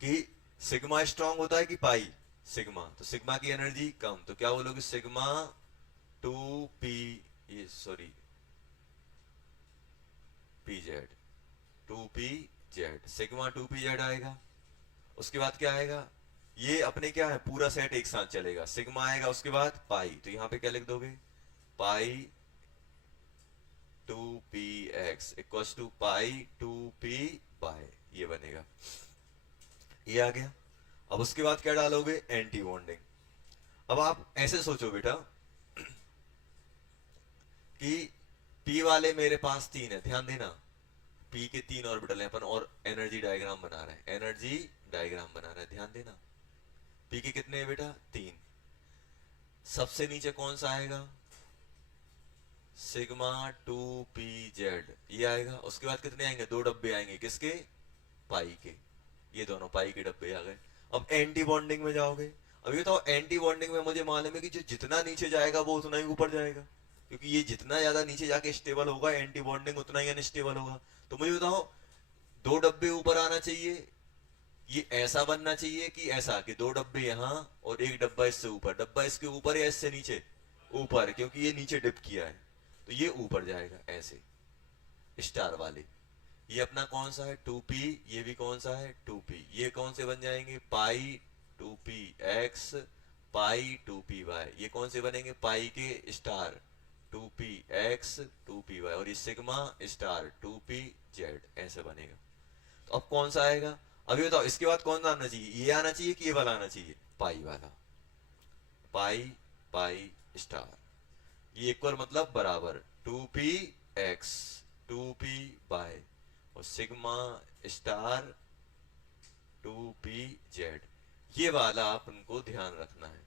कि सिग्मा स्ट्रांग होता है कि पाई, सिग्मा, तो सिग्मा की एनर्जी कम, तो क्या बोलोगे, सिग्मा 2p, ये sorry pz, 2pz, sigma 2pz आएगा। उसके बाद क्या आएगा, ये अपने क्या है, पूरा सेट एक साथ चलेगा, सिग्मा आएगा उसके बाद पाई, तो यहां पे क्या लिख दोगे, pi 2px equals to pi 2p by, ये बनेगा। ये आ गया। अब उसके बाद क्या डालोगे, एंटी बॉन्डिंग। अब आप ऐसे सोचो बेटा कि पी वाले मेरे पास तीन है, ध्यान देना, पी के तीन ऑर्बिटल हैं अपन, और एनर्जी डायग्राम बना रहे हैं, एनर्जी डायग्राम बना रहे हैं, ध्यान देना। पी के कितने हैं बेटा, तीन। सबसे नीचे कौन सा आएगा, सिग्मा 2pz, ये आएगा। उसके बाद कितने आएंगे, दो डब्बे आएंगे, किसके, पाई के, ये दोनों पाई के डब्बे आ गए। अब एंटी बॉन्डिंग में जाओगे। अब ये तो एंटी बॉन्डिंग में मुझे मालूम है कि जो जितना नीचे जाएगा वो उतना ही ऊपर जाएगा, क्योंकि ये जितना ज्यादा नीचे जाके स्टेबल होगा एंटी बॉन्डिंग उतना ही अनस्टेबल होगा। तो मुझे बताओ, दो डब्बे ऊपर आना चाहिए, ये ऐसा बनना चाहिए कि ऐसा कि दो डब्बे यहाँ और एक डब्बा इससे ऊपर, डब्बा इसके ऊपर या इससे नीचे, ऊपर, क्योंकि ये नीचे डिप किया है, तो ये ऊपर जाएगा ऐसे, स्टार वाले। ये अपना कौन सा है, 2p, ये भी कौन सा है, 2p। ये कौन से बन जाएंगे, पाई 2px पाई 2py, ये कौन से बनेंगे, पाई के स्टार 2px 2py, और ये सिग्मा स्टार 2pz, ऐसे बनेगा। तो अब कौन सा आएगा, अभी बताओ इसके बाद कौन सा आना चाहिए, ये आना चाहिए कि ये वाला आना चाहिए, पाई वाला, पाई पाई स्टार। ये इक्वल मतलब बराबर 2px 2p और सिग्मा स्टार 2pz। ये वाला आप उनको ध्यान रखना है,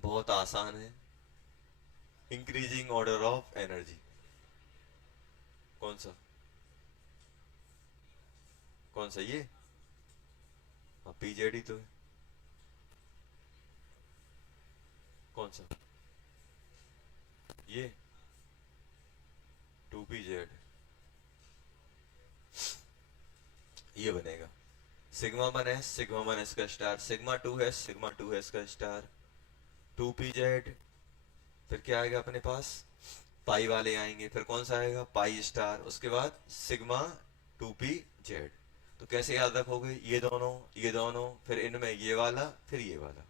बहुत आसान है। इंक्रीजिंग ऑर्डर ऑफ एनर्जी, कौन सा, कौन सा ये, हाँ pz ही तो है, कौन सा, ये 2pz, ये बनेगा सिग्मा 1s सिग्मा 1s का star, sigma 2s sigma 2s का स्टार, 2pz। फिर क्या आएगा अपने पास, पाई वाले आएंगे, फिर कौन सा आएगा, पाई स्टार, उसके बाद सिग्मा 2pz। तो कैसे याद रखोगे, ये दोनों, फिर इनमें ये वाला, फिर ये वाला,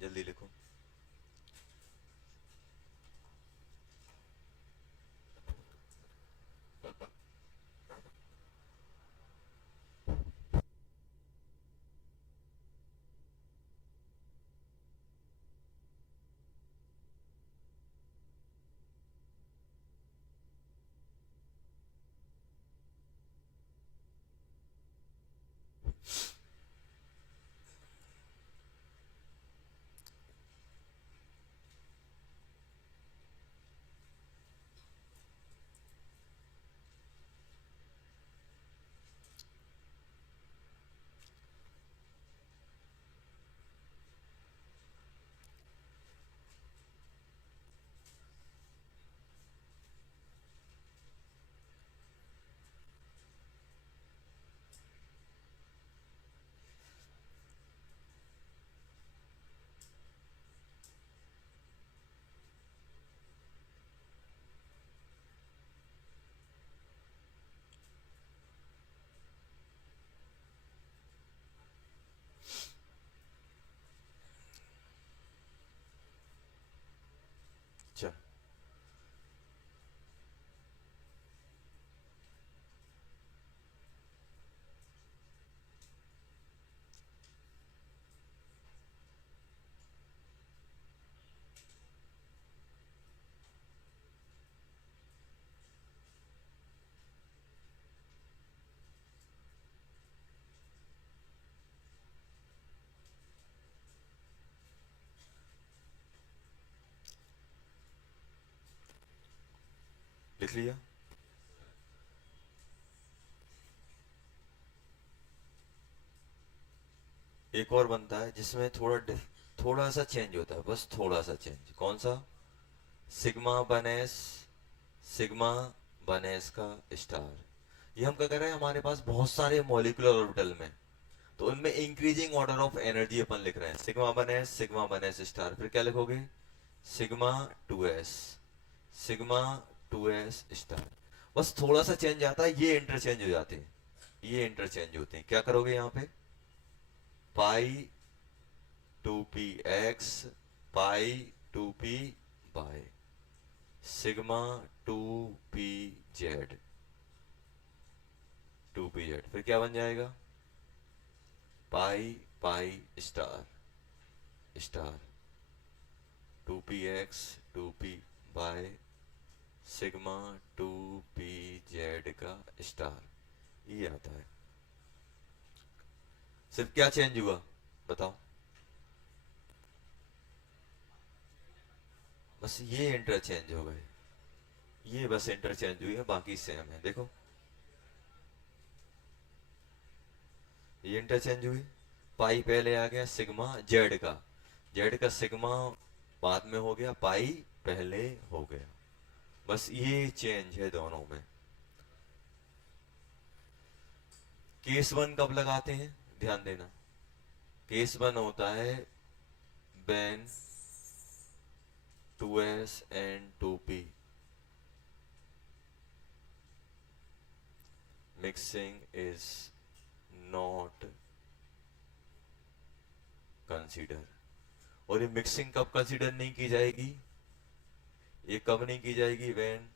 जल्दी लिखो। लिख लिया। एक और बनता है जिसमें थोड़ा सा चेंज होता है, बस थोड़ा सा चेंज। कौन सा? सिग्मा बनएस, सिग्मा बनएस का स्टार। ये हम क्या कर रहे हैं, हमारे पास बहुत सारे मॉलिक्यूलर ऑर्बिटल में, तो उनमें इंक्रीजिंग ऑर्डर ऑफ एनर्जी अपन लिख रहे हैं। सिग्मा बनएस स्टार, फिर क्या लिखोगे? Sigma 2s, sigma 2s star. बस थोड़ा सा चेंज आता है, ये इंटरचेंज हो जाते हैं, ये इंटरचेंज होते हैं। क्या करोगे यहाँ पे? Pi 2p x, pi 2p y sigma 2p z, 2p z, फिर क्या बन जाएगा? Pi pi star star 2px 2p y sigma 2pz का स्टार, ये आता है। सिर्फ क्या चेंज हुआ बताओ? बस ये इंटरचेंज हो गए, ये बस इंटरचेंज हुई है, बाकी सेम है। देखो ये इंटरचेंज हुई, पाई पहले आ गया सिग्मा जेड का, जेड का सिग्मा बाद में हो गया, पाई पहले हो गया। बस ये चेंज है दोनों में। केस वन कब लगाते हैं, ध्यान देना। केस वन होता है when 2s and 2p mixing is not consider। और ये मिक्सिंग कब कंसीडर नहीं की जाएगी, ये कब नहीं की जाएगी? when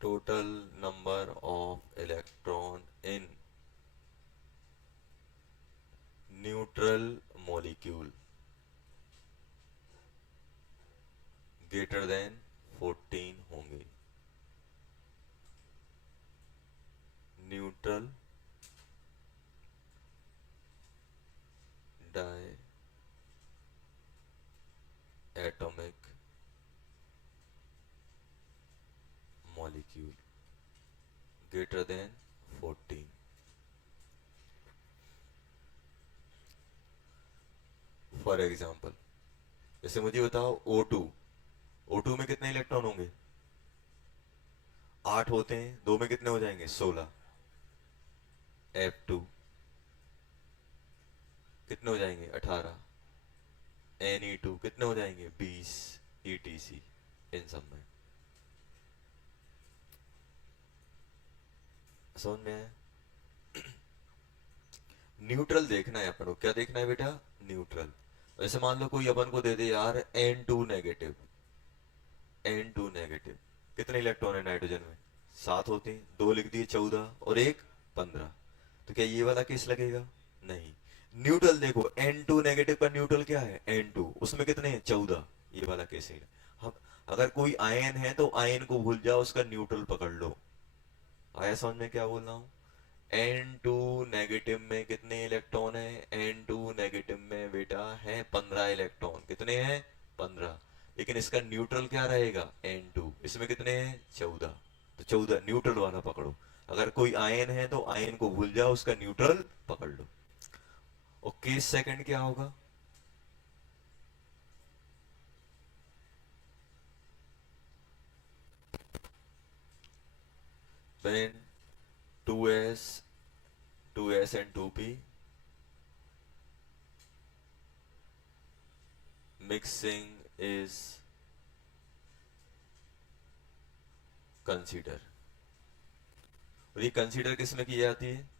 total number of electron in neutral molecule greater than 14 होंगे। Neutral diatomic molecule greater than 14। For example, जैसे मुझे बताओ O2, O2 में कितने इलेक्ट्रॉन होंगे? 8 होते हैं, 2 में कितने हो जाएंगे? 16। F2 कितने हो जाएंगे? 18। Ne2 कितने हो जाएंगे? 20। ETC इन सब में। समझ में आया? न्यूट्रल देखना है अपन को। क्या देखना है बेटा? न्यूट्रल। वैसे मान लो कोई अपन को दे दे यार N2 नेगेटिव, N2 नेगेटिव, कितने इलेक्ट्रॉन है नाइट्रोजन में? 7 होते हैं, 2 लिख दिए 14 और एक 15। तो क्या ये वाला केस लगेगा? नहीं। न्यूट्रल देखो, N2 नेगेटिव का न्यूट्रल क्या है? N2, उसमें कितने हैं? 14। ये वाला केस है। हम अगर कोई आयन है तो आयन को भूल जाओ, उसका न्यूट्रल पकड़ लो। आया समझ में क्या बोल रहा हूँ? N2 नेगेटिव में कितने इलेक्ट्रॉन है? N2 नेगेटिव में बेटा है 15 इलेक्ट्रॉन। कितने हैं? 15। लेकिन इसका न्यूट्रल क्या रहेगा? N2। इसमें कितने हैं? 14। तो 14 न्यूट्रल वाला पकड़ो। अगर कोई आयन है तो आयन को भूल जाओ, उसका न्यूट्रल पकड़ लो। और केस सेकंड क्या होगा? when 2s 2s and 2p mixing is consider। और ये कंसीडर किस में की जाती है?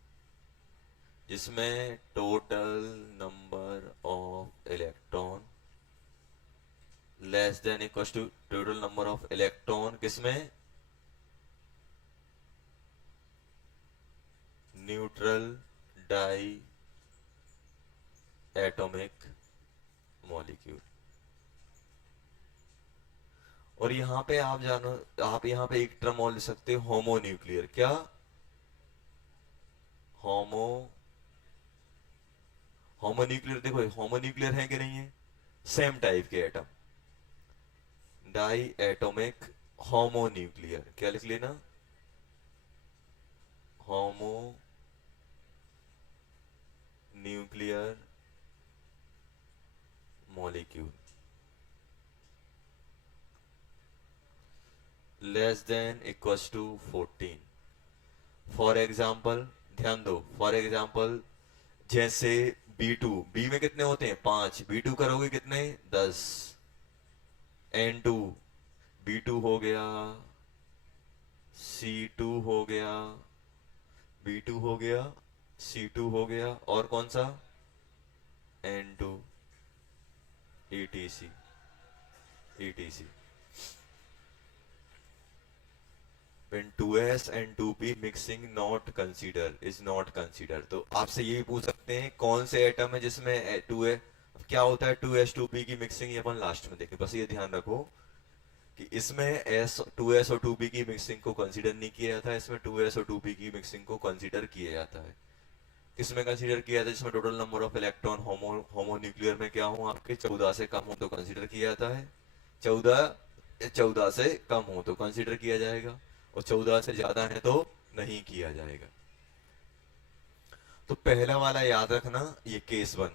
जिसमें total number of electron less than equal to total number of electron किसमें? Neutral diatomic molecule. और यहां पे आप जानो, आप यहां पे एक टर्म और लिख सकते हो, होमोन्यूक्लियर। क्या? होमो होमोन्यूक्लियर। देखो होमोन्यूक्लियर है कि नहीं है? सेम टाइप के एटम। डाई एटॉमिक होमोन्यूक्लियर, क्या लिख लेना, homonuclear molecule less than equals to 14। For example, ध्यान दो, फॉर एग्जाम्पल जैसे B2, बी में कितने होते हैं 5, B2 करोगे कितने 10, N2, B2 हो गया, C2 हो गया, B2 हो गया, C2 हो गया, और कौन सा N2, ETC, ETC। when 2s and 2p mixing not consider is not consider। तो आपसे ये भी पूछ सकते हैं कौन से एटम है जिसमें 2 है, क्या होता है 2s 2p की मिक्सिंग, ये अपन लास्ट में देखें, बस ये ध्यान रखो कि इसमें 2s और 2p की मिक्सिंग को कंसीडर नहीं किया जाता है, इसमें 2s और 2p की मिक्सिंग को कंसीडर किया जाता है। किसमें कंसीडर किया जाता है, जिसमें total number of electron homonuclear में क्या हो आपके 14 से कम हो तो कंसीडर किया जाता है, 14 से कम हो तो कंसीडर किया जाएगा, और 14 से ज्यादा है तो नहीं किया जाएगा। तो पहला वाला याद रखना, ये केस 1,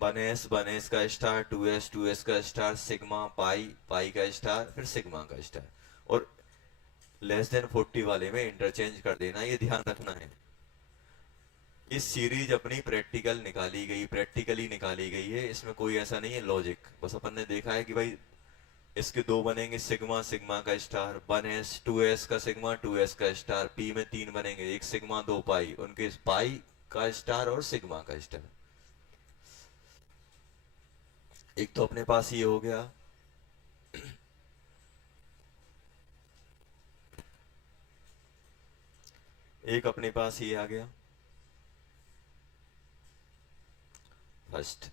1s का स्टार, 2s का स्टार, सिग्मा पाई का स्टार, फिर सिग्मा का स्टार, और लेस देन 40 वाले में इंटरचेंज कर देना, ये ध्यान रखना है। इस सीरीज अपनी प्रैक्टिकली निकाली गई है, इसमें कोई ऐसा नहीं है लॉजिक, बस अपन ने देखा है कि भाई इसके दो बनेंगे, सिग्मा का स्टार, 1s 2s का सिग्मा 2s का स्टार, पी में 3 बनेंगे, एक सिग्मा 2 पाई, उनके पाई का स्टार और सिग्मा का स्टार। एक तो अपने पास ये हो गया, एक अपने पास ये आ गया फर्स्ट।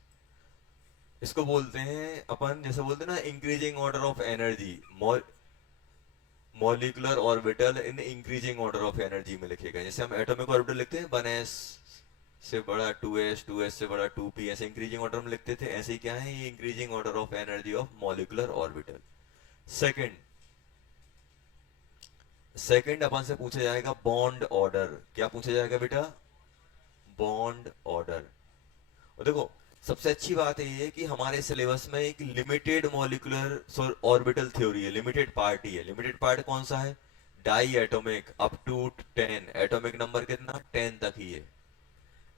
इसको बोलते हैं अपन, जैसे बोलते हैं ना increasing order of energy, molecular orbital in increasing order of energy में लिखे गए। जैसे हम एटॉमिक ऑर्बिटल लिखते हैं 1s से बड़ा 2s से बड़ा 2p, ऐसे इंक्रीजिंग ऑर्डर में लिखते थे, ऐसे ही क्या है ये increasing order of energy of molecular orbital. Second अपन से पूछा जाएगा बॉन्ड ऑर्डर। क्या पूछा जाएगा बेटा, बॉन्ड ऑर्डर। और देखो सबसे अच्छी बात है कि हमारे सिलेबस में एक लिमिटेड मॉलिक्यूलर ऑर्बिटल थ्योरी है, लिमिटेड पार्ट ही है। लिमिटेड पार्ट कौन सा है, diatomic up to 10, atomic number कितना 10 तक ही है,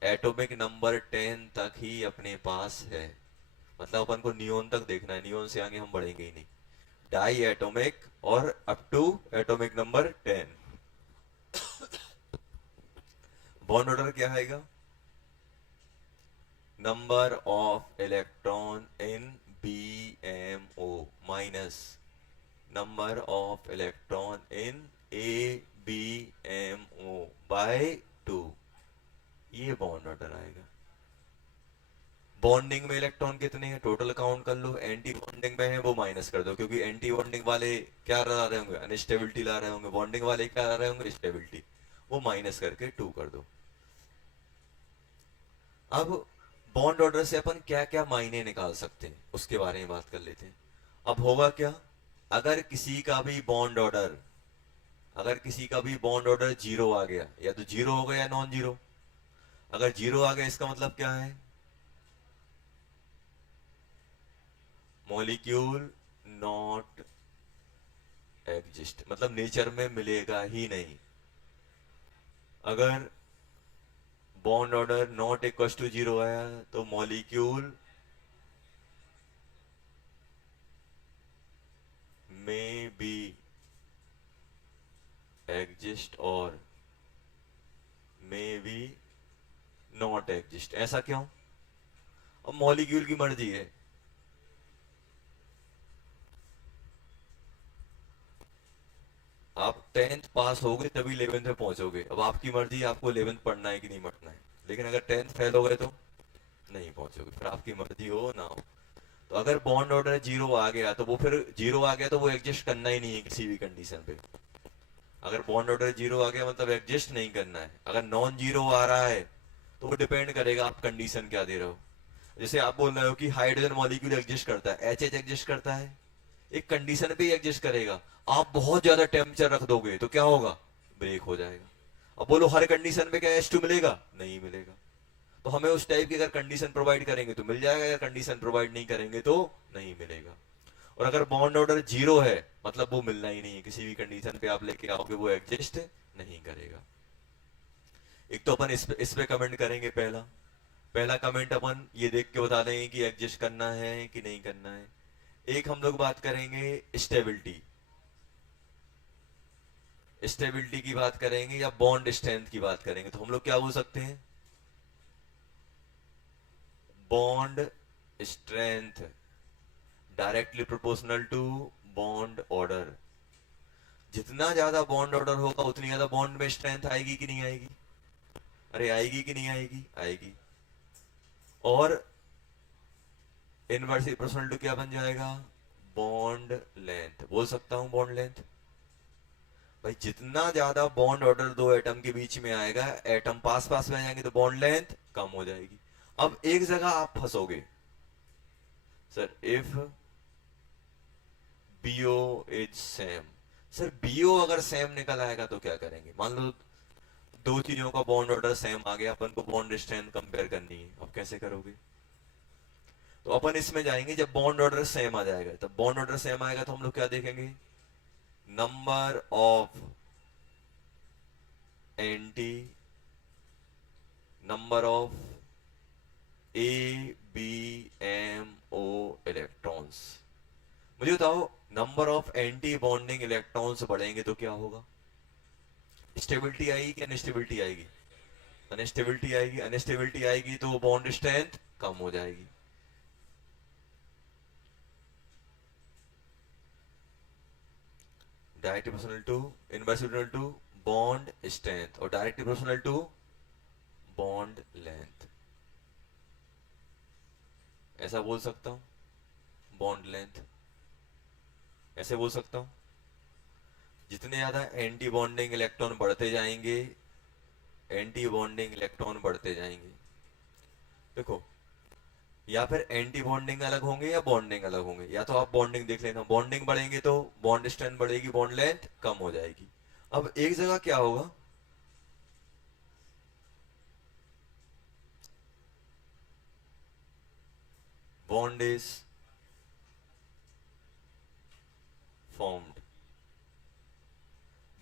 एटॉमिक नंबर 10 तक ही अपने पास है, मतलब अपन को नियोन तक देखना है, नियोन से आगे हम बढ़ेंगे ही नहीं। डाई एटॉमिक और up to atomic number 10। Bond order क्या आएगा, number of electron in BMO minus number of electron in ABMO by 2, ये बॉन्ड ऑर्डर आएगा। बॉन्डिंग में इलेक्ट्रॉन कितने हैं टोटल काउंट कर लो, एंटी बॉन्डिंग में है वो माइनस कर दो, क्योंकि एंटी बॉन्डिंग वाले क्या ला रहे होंगे, अनस्टेबिलिटी ला रहे होंगे, बॉन्डिंग वाले क्या ला रहे होंगे, स्टेबिलिटी, वो माइनस करके 2 कर दो। अब बॉन्ड ऑर्डर से अपन क्या क्या मायने निकाल सकते हैं उसके बारे में बात कर लेते हैं। अब होगा क्या, अगर किसी का भी बॉन्ड ऑर्डर, जीरो आ गया, या तो जीरो हो गया या नॉन जीरो। अगर जीरो आ गया इसका मतलब क्या है, मॉलिक्यूल नॉट एग्जिस्ट, मतलब नेचर में मिलेगा ही नहीं। अगर bond order not equal to zero आया तो मॉलिक्यूल में बी एग्जिस्ट और मे बी नॉट एग्जिस्ट। ऐसा क्यों, अब मॉलिक्यूल की मर्जी है, आप 10th पास हो गए तभी 11th में पहुंचोगे, अब आपकी मर्जी आपको 11th पढ़ना है कि नहीं पढ़ना है, लेकिन अगर 10th फेल हो गए तो नहीं पहुंचोगे, फिर आपकी मर्जी हो ना हो। तो अगर बॉन्ड ऑर्डर जीरो आ गया तो वो फिर जीरो आ गया तो वो एडजस्ट करना ही नहीं है किसी भी कंडीशन पे। अगर बॉन्ड ऑर्डर जीरो आ गया मतलब एडजस्ट नहीं करना है। अगर नॉन जीरो आ रहा है तो वो डिपेंड करेगा आप कंडीशन क्या दे रहे हो। जैसे आप बोल रहे हो कि हाइड्रोजन मॉलिक्यूल एग्जिस्ट करता है, एच एग्जिस्ट करता है, एक कंडीशन पे ही एग्जिस्ट करेगा। आप बहुत ज्यादा टेम्परेचर रख दोगे तो क्या होगा, ब्रेक हो जाएगा। अब बोलो हर कंडीशन पे क्या H2 मिलेगा, नहीं मिलेगा। तो हमें उस टाइप की अगर कंडीशन प्रोवाइड करेंगे तो मिल जाएगा, अगर कंडीशन प्रोवाइड नहीं करेंगे तो नहीं मिलेगा। और अगर बॉन्ड ऑर्डर 0 है मतलब वो मिलना ही नहीं है, किसी भी कंडीशन पे आप लेके आओगे वो एग्जिस्ट नहीं करेगा। एक तो अपन इस पे कमेंट करेंगे। पहला पहला कमेंट अपन ये देख के बता देंगे कि एडजस्ट करना है कि नहीं करना है। एक हम लोग बात करेंगे स्टेबिलिटी, स्टेबिलिटी की बात करेंगे या बॉन्ड स्ट्रेंथ की बात करेंगे। तो हम लोग क्या बोल सकते हैं, bond strength directly proportional to bond order. जितना ज्यादा बॉन्ड ऑर्डर होगा उतनी ज्यादा बॉन्ड में स्ट्रेंथ आएगी कि नहीं आएगी, अरे आएगी कि नहीं आएगी, आएगी। और इनवर्सली प्रोपोर्शनल टू क्या बन जाएगा, बॉन्ड लेंथ। बोल सकता हूं बॉन्ड लेंथ। भाई जितना ज्यादा बॉन्ड ऑर्डर दो एटम के बीच में आएगा, एटम पास पास में आ जाएंगे तो बॉन्ड लेंथ कम हो जाएगी। अब एक जगह आप फंसोगे, sir if BO is same. Sir BO अगर सेम निकल आएगा तो क्या करेंगे। मान लो दो चीजों का बॉन्ड ऑर्डर सेम आ गया, अपन को बॉन्ड स्ट्रेंथ कंपेयर करनी है, अब कैसे करोगे। तो अपन इसमें जाएंगे, जब बॉन्ड ऑर्डर सेम आ जाएगा, तब बॉन्ड ऑर्डर सेम आएगा तो हम लोग क्या देखेंगे, number of anti, number of A B M O electrons. मुझे बताओ number of anti bonding electrons बढ़ेंगे तो क्या होगा, स्टेबिलिटी आएगी कि अनस्टेबिलिटी आएगी, अनस्टेबिलिटी आएगी। अनस्टेबिलिटी आएगी तो बॉन्ड स्ट्रेंथ कम हो जाएगी। Directly proportional to, inversely proportional to bond strength, और directly proportional to bond length. ऐसा बोल सकता हूं बॉन्ड लेंथ, ऐसे बोल सकता हूं। जितने ज्यादा एंटी बॉन्डिंग इलेक्ट्रॉन बढ़ते जाएंगे, एंटी बॉन्डिंग इलेक्ट्रॉन बढ़ते जाएंगे। देखो या फिर एंटी बॉन्डिंग अलग होंगे या बॉन्डिंग अलग होंगे, या तो आप बॉन्डिंग देख लेना, बॉन्डिंग बढ़ेंगे तो बॉन्ड स्ट्रेंथ बढ़ेगी, बॉन्ड लेंथ कम हो जाएगी। अब एक जगह क्या होगा, bond is formed,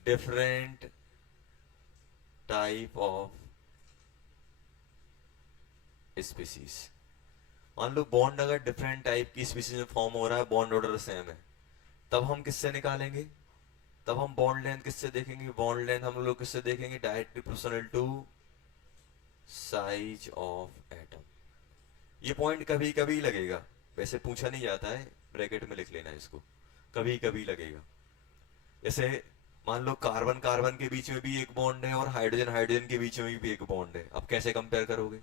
different type of species. मान लो बॉन्ड अगर डिफरेंट टाइप की स्पीसीज में फॉर्म हो रहा है, बॉन्ड ऑर्डर सेम है, तब हम किससे निकालेंगे, तब हम बॉन्ड लेंथ किससे देखेंगे, बॉन्ड लेंथ हम लोग किससे देखेंगे, directly proportional to size of atom. ये पॉइंट कभी कभी लगेगा, वैसे पूछा नहीं जाता है, ब्रैकेट में लिख लेना इसको, कभी कभी लगेगा। जैसे मान लो कार्बन कार्बन के बीच में भी एक बॉन्ड है और हाइड्रोजन हाइड्रोजन के बीच में भी एक बॉन्ड है, अब कैसे कंपेयर करोगे।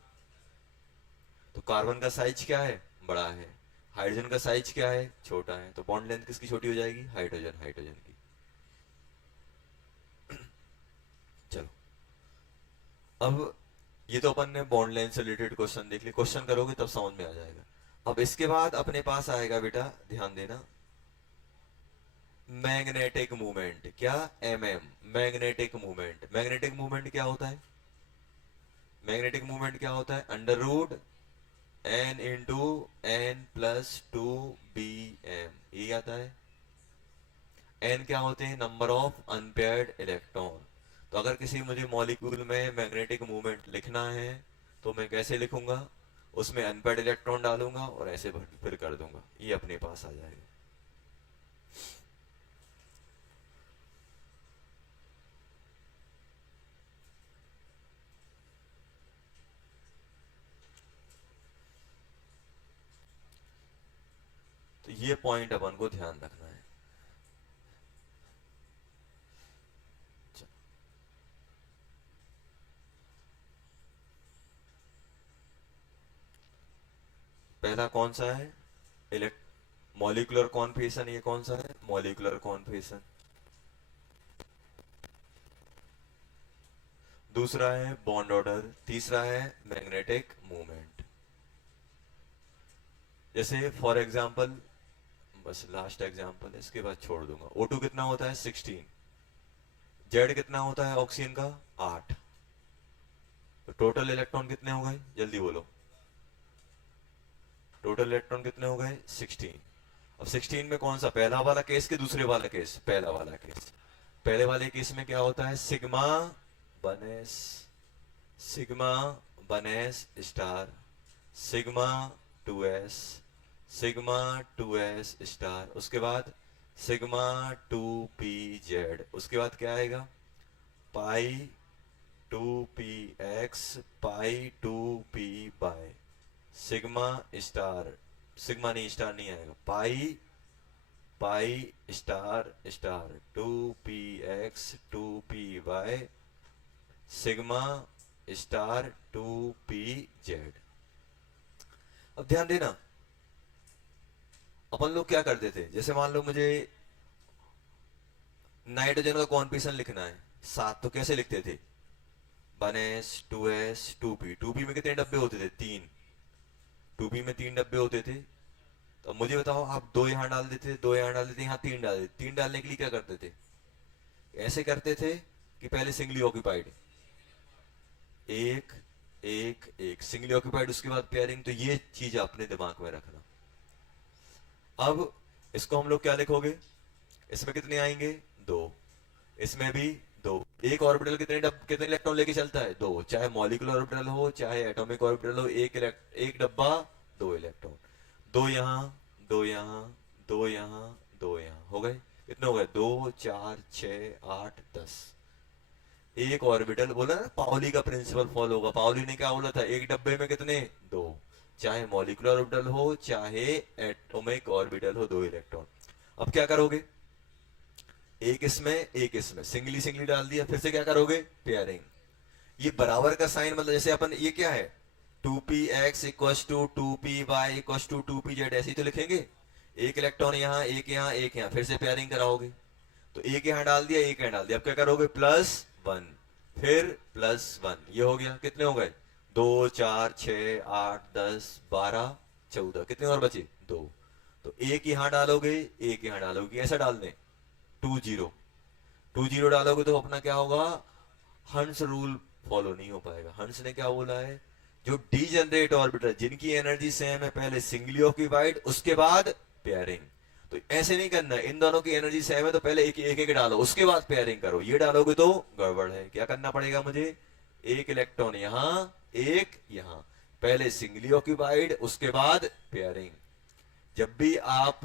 तो कार्बन का साइज क्या है, बड़ा है, हाइड्रोजन का साइज क्या है, छोटा है, तो बॉन्ड लेंथ किसकी छोटी हो जाएगी, हाइड्रोजन हाइड्रोजन की। चलो अब ये तो अपन ने बॉन्ड लेंथ से रिलेटेड क्वेश्चन देख लिए, क्वेश्चन करोगे तब समझ में आ जाएगा। अब इसके बाद अपने पास आएगा बेटा, ध्यान देना, मैग्नेटिक मूवमेंट। क्या, एमएम, मैग्नेटिक मूवमेंट। मैग्नेटिक मूवमेंट क्या होता है, मैग्नेटिक मूवमेंट क्या होता है, under root n into n plus two B M, ये आता है। एन क्या होते हैं, नंबर ऑफ अनपेयर्ड इलेक्ट्रॉन। तो अगर किसी मुझे मॉलिक्यूल में मैग्नेटिक मूवमेंट लिखना है तो मैं कैसे लिखूंगा, उसमें अनपेयर्ड इलेक्ट्रॉन डालूंगा और ऐसे फिर कर दूंगा, ये अपने पास आ जाएगा। तो ये पॉइंट अपन को ध्यान रखना है। पहला कौन सा है, इलेक्ट मॉलिक्यूलर कॉन्फिगरेशन, ये कौन सा है, मॉलिक्यूलर कॉन्फिगरेशन। दूसरा है बॉन्ड ऑर्डर, तीसरा है मैग्नेटिक मूवमेंट। जैसे फॉर एग्जांपल बस लास्ट एग्जांपल है, इसके बाद छोड़ दूंगा। O2 कितना होता है 16, जेड कितना होता है ऑक्सीजन का 8, तो टोटल इलेक्ट्रॉन कितने हो गए जल्दी बोलो, टोटल इलेक्ट्रॉन कितने हो गए 16। अब 16 में कौन सा, पहला वाला केस कि दूसरे वाला केस, पहला वाला केस। पहले वाले केस में क्या होता है, sigma one s, sigma one s star, sigma 2s, sigma 2s star, उसके बाद सिग्मा 2pz, उसके बाद क्या आएगा pi 2px pi 2p y sigma star, sigma नहीं स्टार नहीं आएगा, pi pi star star 2px 2p y sigma star 2pz। अब ध्यान देना, अपन लोग क्या करते थे, जैसे मान लो मुझे नाइट्रोजन का कॉन्फिगरेशन लिखना है 7, तो कैसे लिखते थे 1s 2s 2p, 2p में कितने डब्बे होते थे 3, 2p में 3 डब्बे होते थे। तो अब मुझे बताओ, आप 2 यहां डाल देते, 2 यहां डाल देते, यहां 3 डाल देते, 3 डालने के लिए क्या करते थे, ऐसे करते थे कि पहले सिंगली ऑक्यूपाइड, एक एक एक सिंगली ऑक्यूपाइड, उसके बाद पेयरिंग। तो ये चीज अपने दिमाग में रखना। अब इसको हम लोग क्या लिखोगे, इसमें कितने आएंगे 2, इसमें भी 2, एक ऑर्बिटल कितने इलेक्ट्रॉन लेके चलता है 2, चाहे मॉलिक्यूलर ऑर्बिटल हो चाहे एटॉमिक ऑर्बिटल हो, एक डब्बा 2 इलेक्ट्रॉन, 2 यहाँ 2 यहाँ 2 यहाँ 2 यहाँ, हो गए कितने हो गए 2 4 6 8 10। एक ऑर्बिटल बोला ना, पाउली का प्रिंसिपल फॉलो होगा। पाउली ने क्या बोला था, एक डब्बे में कितने 2, चाहे मॉलिक्यूलर ऑर्बिटल हो चाहे एटॉमिक ऑर्बिटल हो 2 इलेक्ट्रॉन। अब क्या करोगे, एक इसमें सिंगली सिंगली डाल दिया, फिर से क्या करोगे पेयरिंग। ये बराबर का साइन, मतलब जैसे अपन ये क्या है 2px equals to 2py equals to 2pz, ऐसे ही तो लिखेंगे। एक इलेक्ट्रॉन यहाँ एक यहाँ एक यहाँ, फिर से पेयरिंग कराओगे, तो एक यहाँ डाल दिया एक यहाँ डाल दिया, अब क्या करोगे +1 फिर +1, ये हो गया, कितने हो गए 2 4 6 8 10 12 14, कितने और बचे 2। तो एक यहाँ डालोगे एक यहाँ डालोगे, ऐसा डाल दें 2 0 2 0 डालोगे तो अपना क्या होगा, हंस रूल फॉलो नहीं हो पाएगा। हंस ने क्या बोला है, जो डीजेनरेट ऑर्बिटल जिनकी एनर्जी सेम है, पहले सिंगली ऑक्यूपाइड उसके बाद पेयरिंग। तो ऐसे नहीं करना, इन दोनों की एनर्जी सेम है तो पहले एक एक डालो उसके बाद पेयरिंग करो, ये डालोगे तो गड़बड़ है। क्या करना पड़ेगा मुझे, एक इलेक्ट्रॉन यहां एक यहां, पहले सिंगली ऑक्यूपाइड उसके बाद पेयरिंग। जब भी आप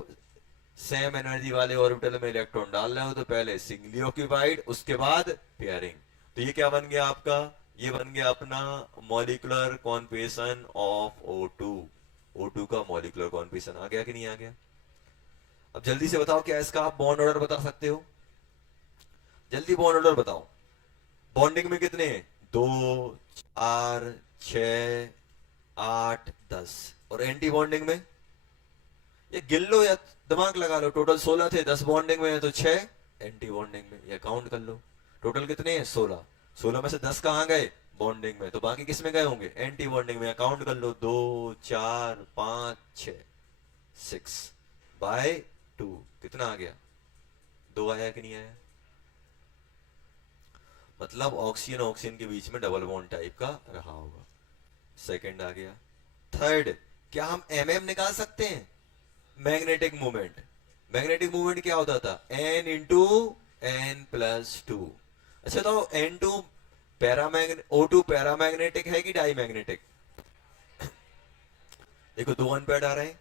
सेम एनर्जी वाले ऑर्बिटल में इलेक्ट्रॉन डाल रहे हो तो पहले सिंगली ऑक्यूपाइड उसके बाद पेयरिंग। तो ये क्या बन गया आपका, ये बन गया अपना molecular configuration of O2। O2 का मॉलिक्यूलर कॉन्फिगरेशन आ गया कि नहीं आ गया। अब जल्दी से बताओ, क्या इसका आप बॉन्ड ऑर्डर बता सकते हो, जल्दी बॉन्ड ऑर्डर बताओ। बॉन्डिंग में कितने हैं 2 4 6 8 10, और एंटी बॉन्डिंग में ये गिन लो या दिमाग लगा लो, टोटल 16 थे, 10 बॉन्डिंग में है तो 6 एंटी बॉन्डिंग में, ये काउंट कर लो टोटल कितने हैं 16, 16 में से 10 कहां गए बॉन्डिंग में, तो बाकी किस में गए होंगे एंटी बॉन्डिंग में। काउंट कर लो 2 4 5 6 6 बाय 2, कितना आ गया 2 आया कि नहीं आया। मतलब ऑक्सीजन ऑक्सीजन के बीच में डबल बॉन्ड टाइप का रहा होगा। सेकंड आ गया। थर्ड, क्या हम mm निकाल सकते हैं, मैग्नेटिक मूवमेंट। मैग्नेटिक मूवमेंट क्या होता था n इंटू n प्लस 2। अच्छा तो N2 O2 पैरामैग्नेटिक है कि डाईमैग्नेटिक, देखो 2 अनपेयर्ड आ रहे हैं,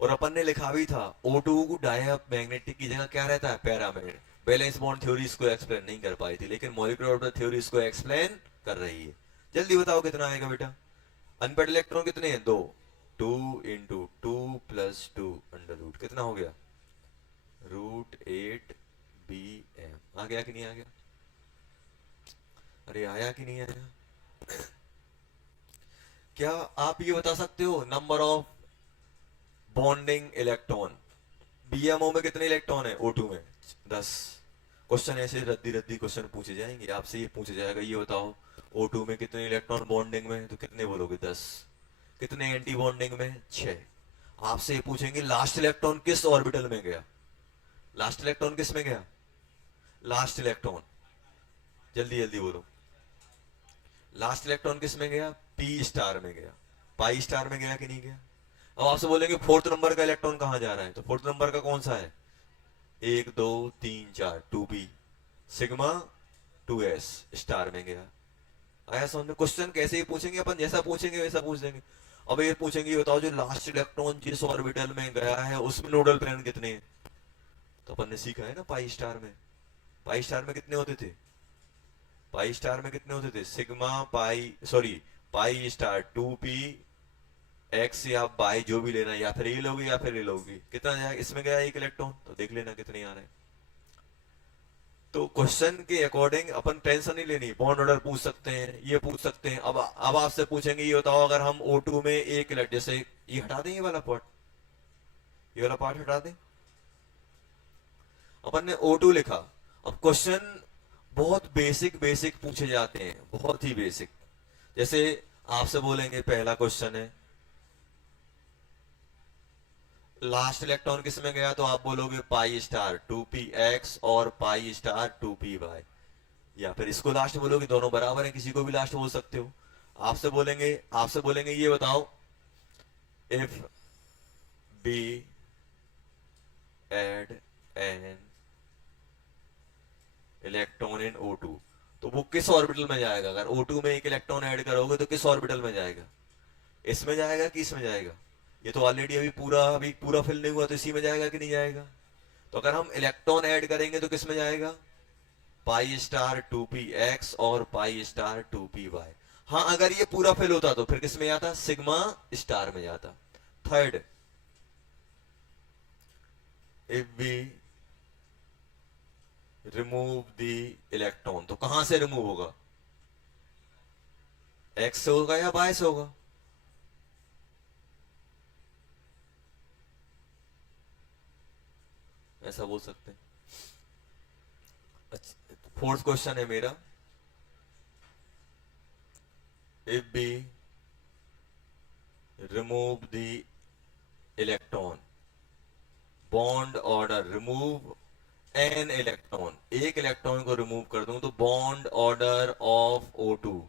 और अपन ने लिखा भी था O2 को डायमैग्नेटिक की जगह क्या रहता है पैरामैग्नेटिक। बैलेंस बॉन्ड थ्योरी इसको एक्सप्लेन नहीं कर पाई थी, लेकिन मॉलिक्यूलर ऑर्बिटल थ्योरी इसको एक्सप्लेन कर रही है। जल्दी बताओ कितना आएगा बेटा, अनपेयर्ड इलेक्ट्रॉन कितने हैं 2, 2 इंटू 2 प्लस 2 अंडर रूट, कितना हो गया √8 BM। आ गया कि नहीं आ गया, अरे आया कि नहीं आया। क्या आप ये बता सकते हो number of bonding electron, BMO में कितने इलेक्ट्रॉन है O2 में 10। क्वेश्चन ऐसे रद्दी रद्दी क्वेश्चन पूछे जाएंगे आपसे, ये पूछा जाएगा ये बताओ O2 में कितने इलेक्ट्रॉन बॉन्डिंग में, तो कितने बोलोगे 10, कितने एंटी बॉन्डिंग में 6। आपसे ये पूछेंगे लास्ट इलेक्ट्रॉन किस ऑर्बिटल में गया, लास्ट इलेक्ट्रॉन किस में गया, लास्ट इलेक्ट्रॉन, जल्दी जल्दी बोलो, लास्ट इलेक्ट्रॉन किस में गया, पी स्टार में गया, पाई स्टार में गया कि नहीं गया। अब आपसे बोलेंगे फोर्थ नंबर का इलेक्ट्रॉन कहां जा रहा है, तो फोर्थ नंबर का कौन सा है, 1 2 3 4 2p, सिग्मा 2s स्टार में गया। आया समझ में, क्वेश्चन कैसे ही पूछेंगे अपन, जैसा पूछेंगे वैसा पूछ देंगे। अब ये पूछेंगे ये बताओ जो लास्ट इलेक्ट्रॉन जिस ऑर्बिटल में गया है उसमें नोडल प्लेन कितने हैं, तो अपन ने सीखा है ना पाई स्टार में, पाई स्टार में कितने होते थे, पाई स्टार में कितने होते थे, sigma pi sorry pi star 2p x या बाई जो भी लेना, या फिर ये लोगे या फिर ये लोगे, कितना जाएगा, इसमें गया एक इलेक्ट्रॉन, तो देख लेना कितने आ रहे हैं। तो क्वेश्चन के अकॉर्डिंग अपन टेंशन नहीं लेनी, बॉन्ड ऑर्डर पूछ सकते हैं, ये पूछ सकते हैं। अब आपसे पूछेंगे ये बताओ अगर हम O2 में एक इलेक्ट्रॉन, जैसे ये हटा दें, ये वाला पार्ट, ये वाला पार्ट हटा दें, अपन ने O2 लिखा। अब क्वेश्चन बहुत बेसिक बेसिक पूछे जाते हैं, बहुत ही बेसिक। जैसे आपसे बोलेंगे पहला क्वेश्चन है लास्ट इलेक्ट्रॉन किस में गया, तो आप बोलोगे पाई स्टार 2p(x) और पाई स्टार 2p(y), या फिर इसको लास्ट बोलोगे, दोनों बराबर हैं, किसी को भी लास्ट बोल सकते हो। आपसे बोलेंगे ये बताओ if we add an electron in O2, तो वो किस ऑर्बिटल में जाएगा, अगर O2 में एक इलेक्ट्रॉन ऐड करोगे तो किस ऑर्बिटल में जाएगा, इसमें जाएगा कि इसमें जाएगा, ये तो ऑलरेडी अभी पूरा फिल नहीं हुआ, तो इसी में जाएगा कि नहीं जाएगा। तो अगर हम इलेक्ट्रॉन ऐड करेंगे तो किस में जाएगा, पाई स्टार 2p(x) और पाई स्टार 2p(y). हाँ अगर ये पूरा फिल होता तो फिर किस में जाता, सिग्मा स्टार में जाता। Third, if we remove the electron, तो कहां से रिमूव होगा, एक्स से होगा या वाई से होगा, ऐसा बोल सकते हैं। अच्छा, फोर्थ क्वेश्चन है मेरा, if be remove the electron, bond order, remove an electron, एक इलेक्ट्रॉन को रिमूव कर दूं तो bond order of O2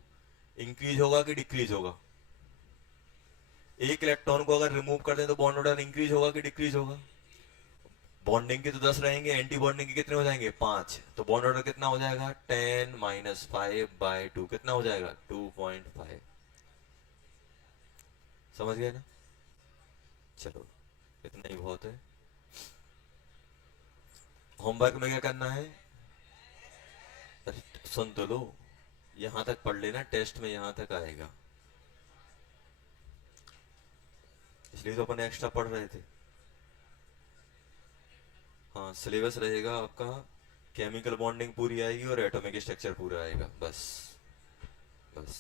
increase होगा कि डिक्रीज होगा, एक इलेक्ट्रॉन को अगर रिमूव कर दें तो बॉन्ड ऑर्डर इंक्रीज होगा कि डिक्रीज होगा। बॉन्डिंग के तो 10 रहेंगे, एंटी बॉन्डिंग के कितने हो जाएंगे 5, तो बॉन्ड ऑर्डर कितना हो जाएगा 10 - 5/2, कितना हो जाएगा 2.5। समझ गए ना, चलो इतना ही बहुत है। होमवर्क में क्या करना है, अरे सुन तो लो, यहां तक पढ़ लेना, टेस्ट में यहां तक आएगा, इसलिए तो अपन एक्स्ट्रा पढ़ रहे थे। हाँ सिलेबस रहेगा आपका, केमिकल बॉन्डिंग पूरी आएगी और एटॉमिक स्ट्रक्चर पूरा आएगा, बस बस,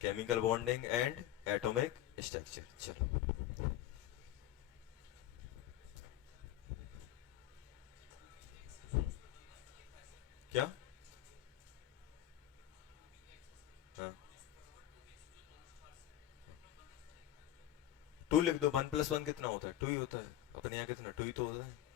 chemical bonding and atomic structure. चलो क्या, हाँ 2 लिख दो, 1 + 1 कितना होता है 2 ही होता है, अपने यहाँ कितना 2 ही तो होता है।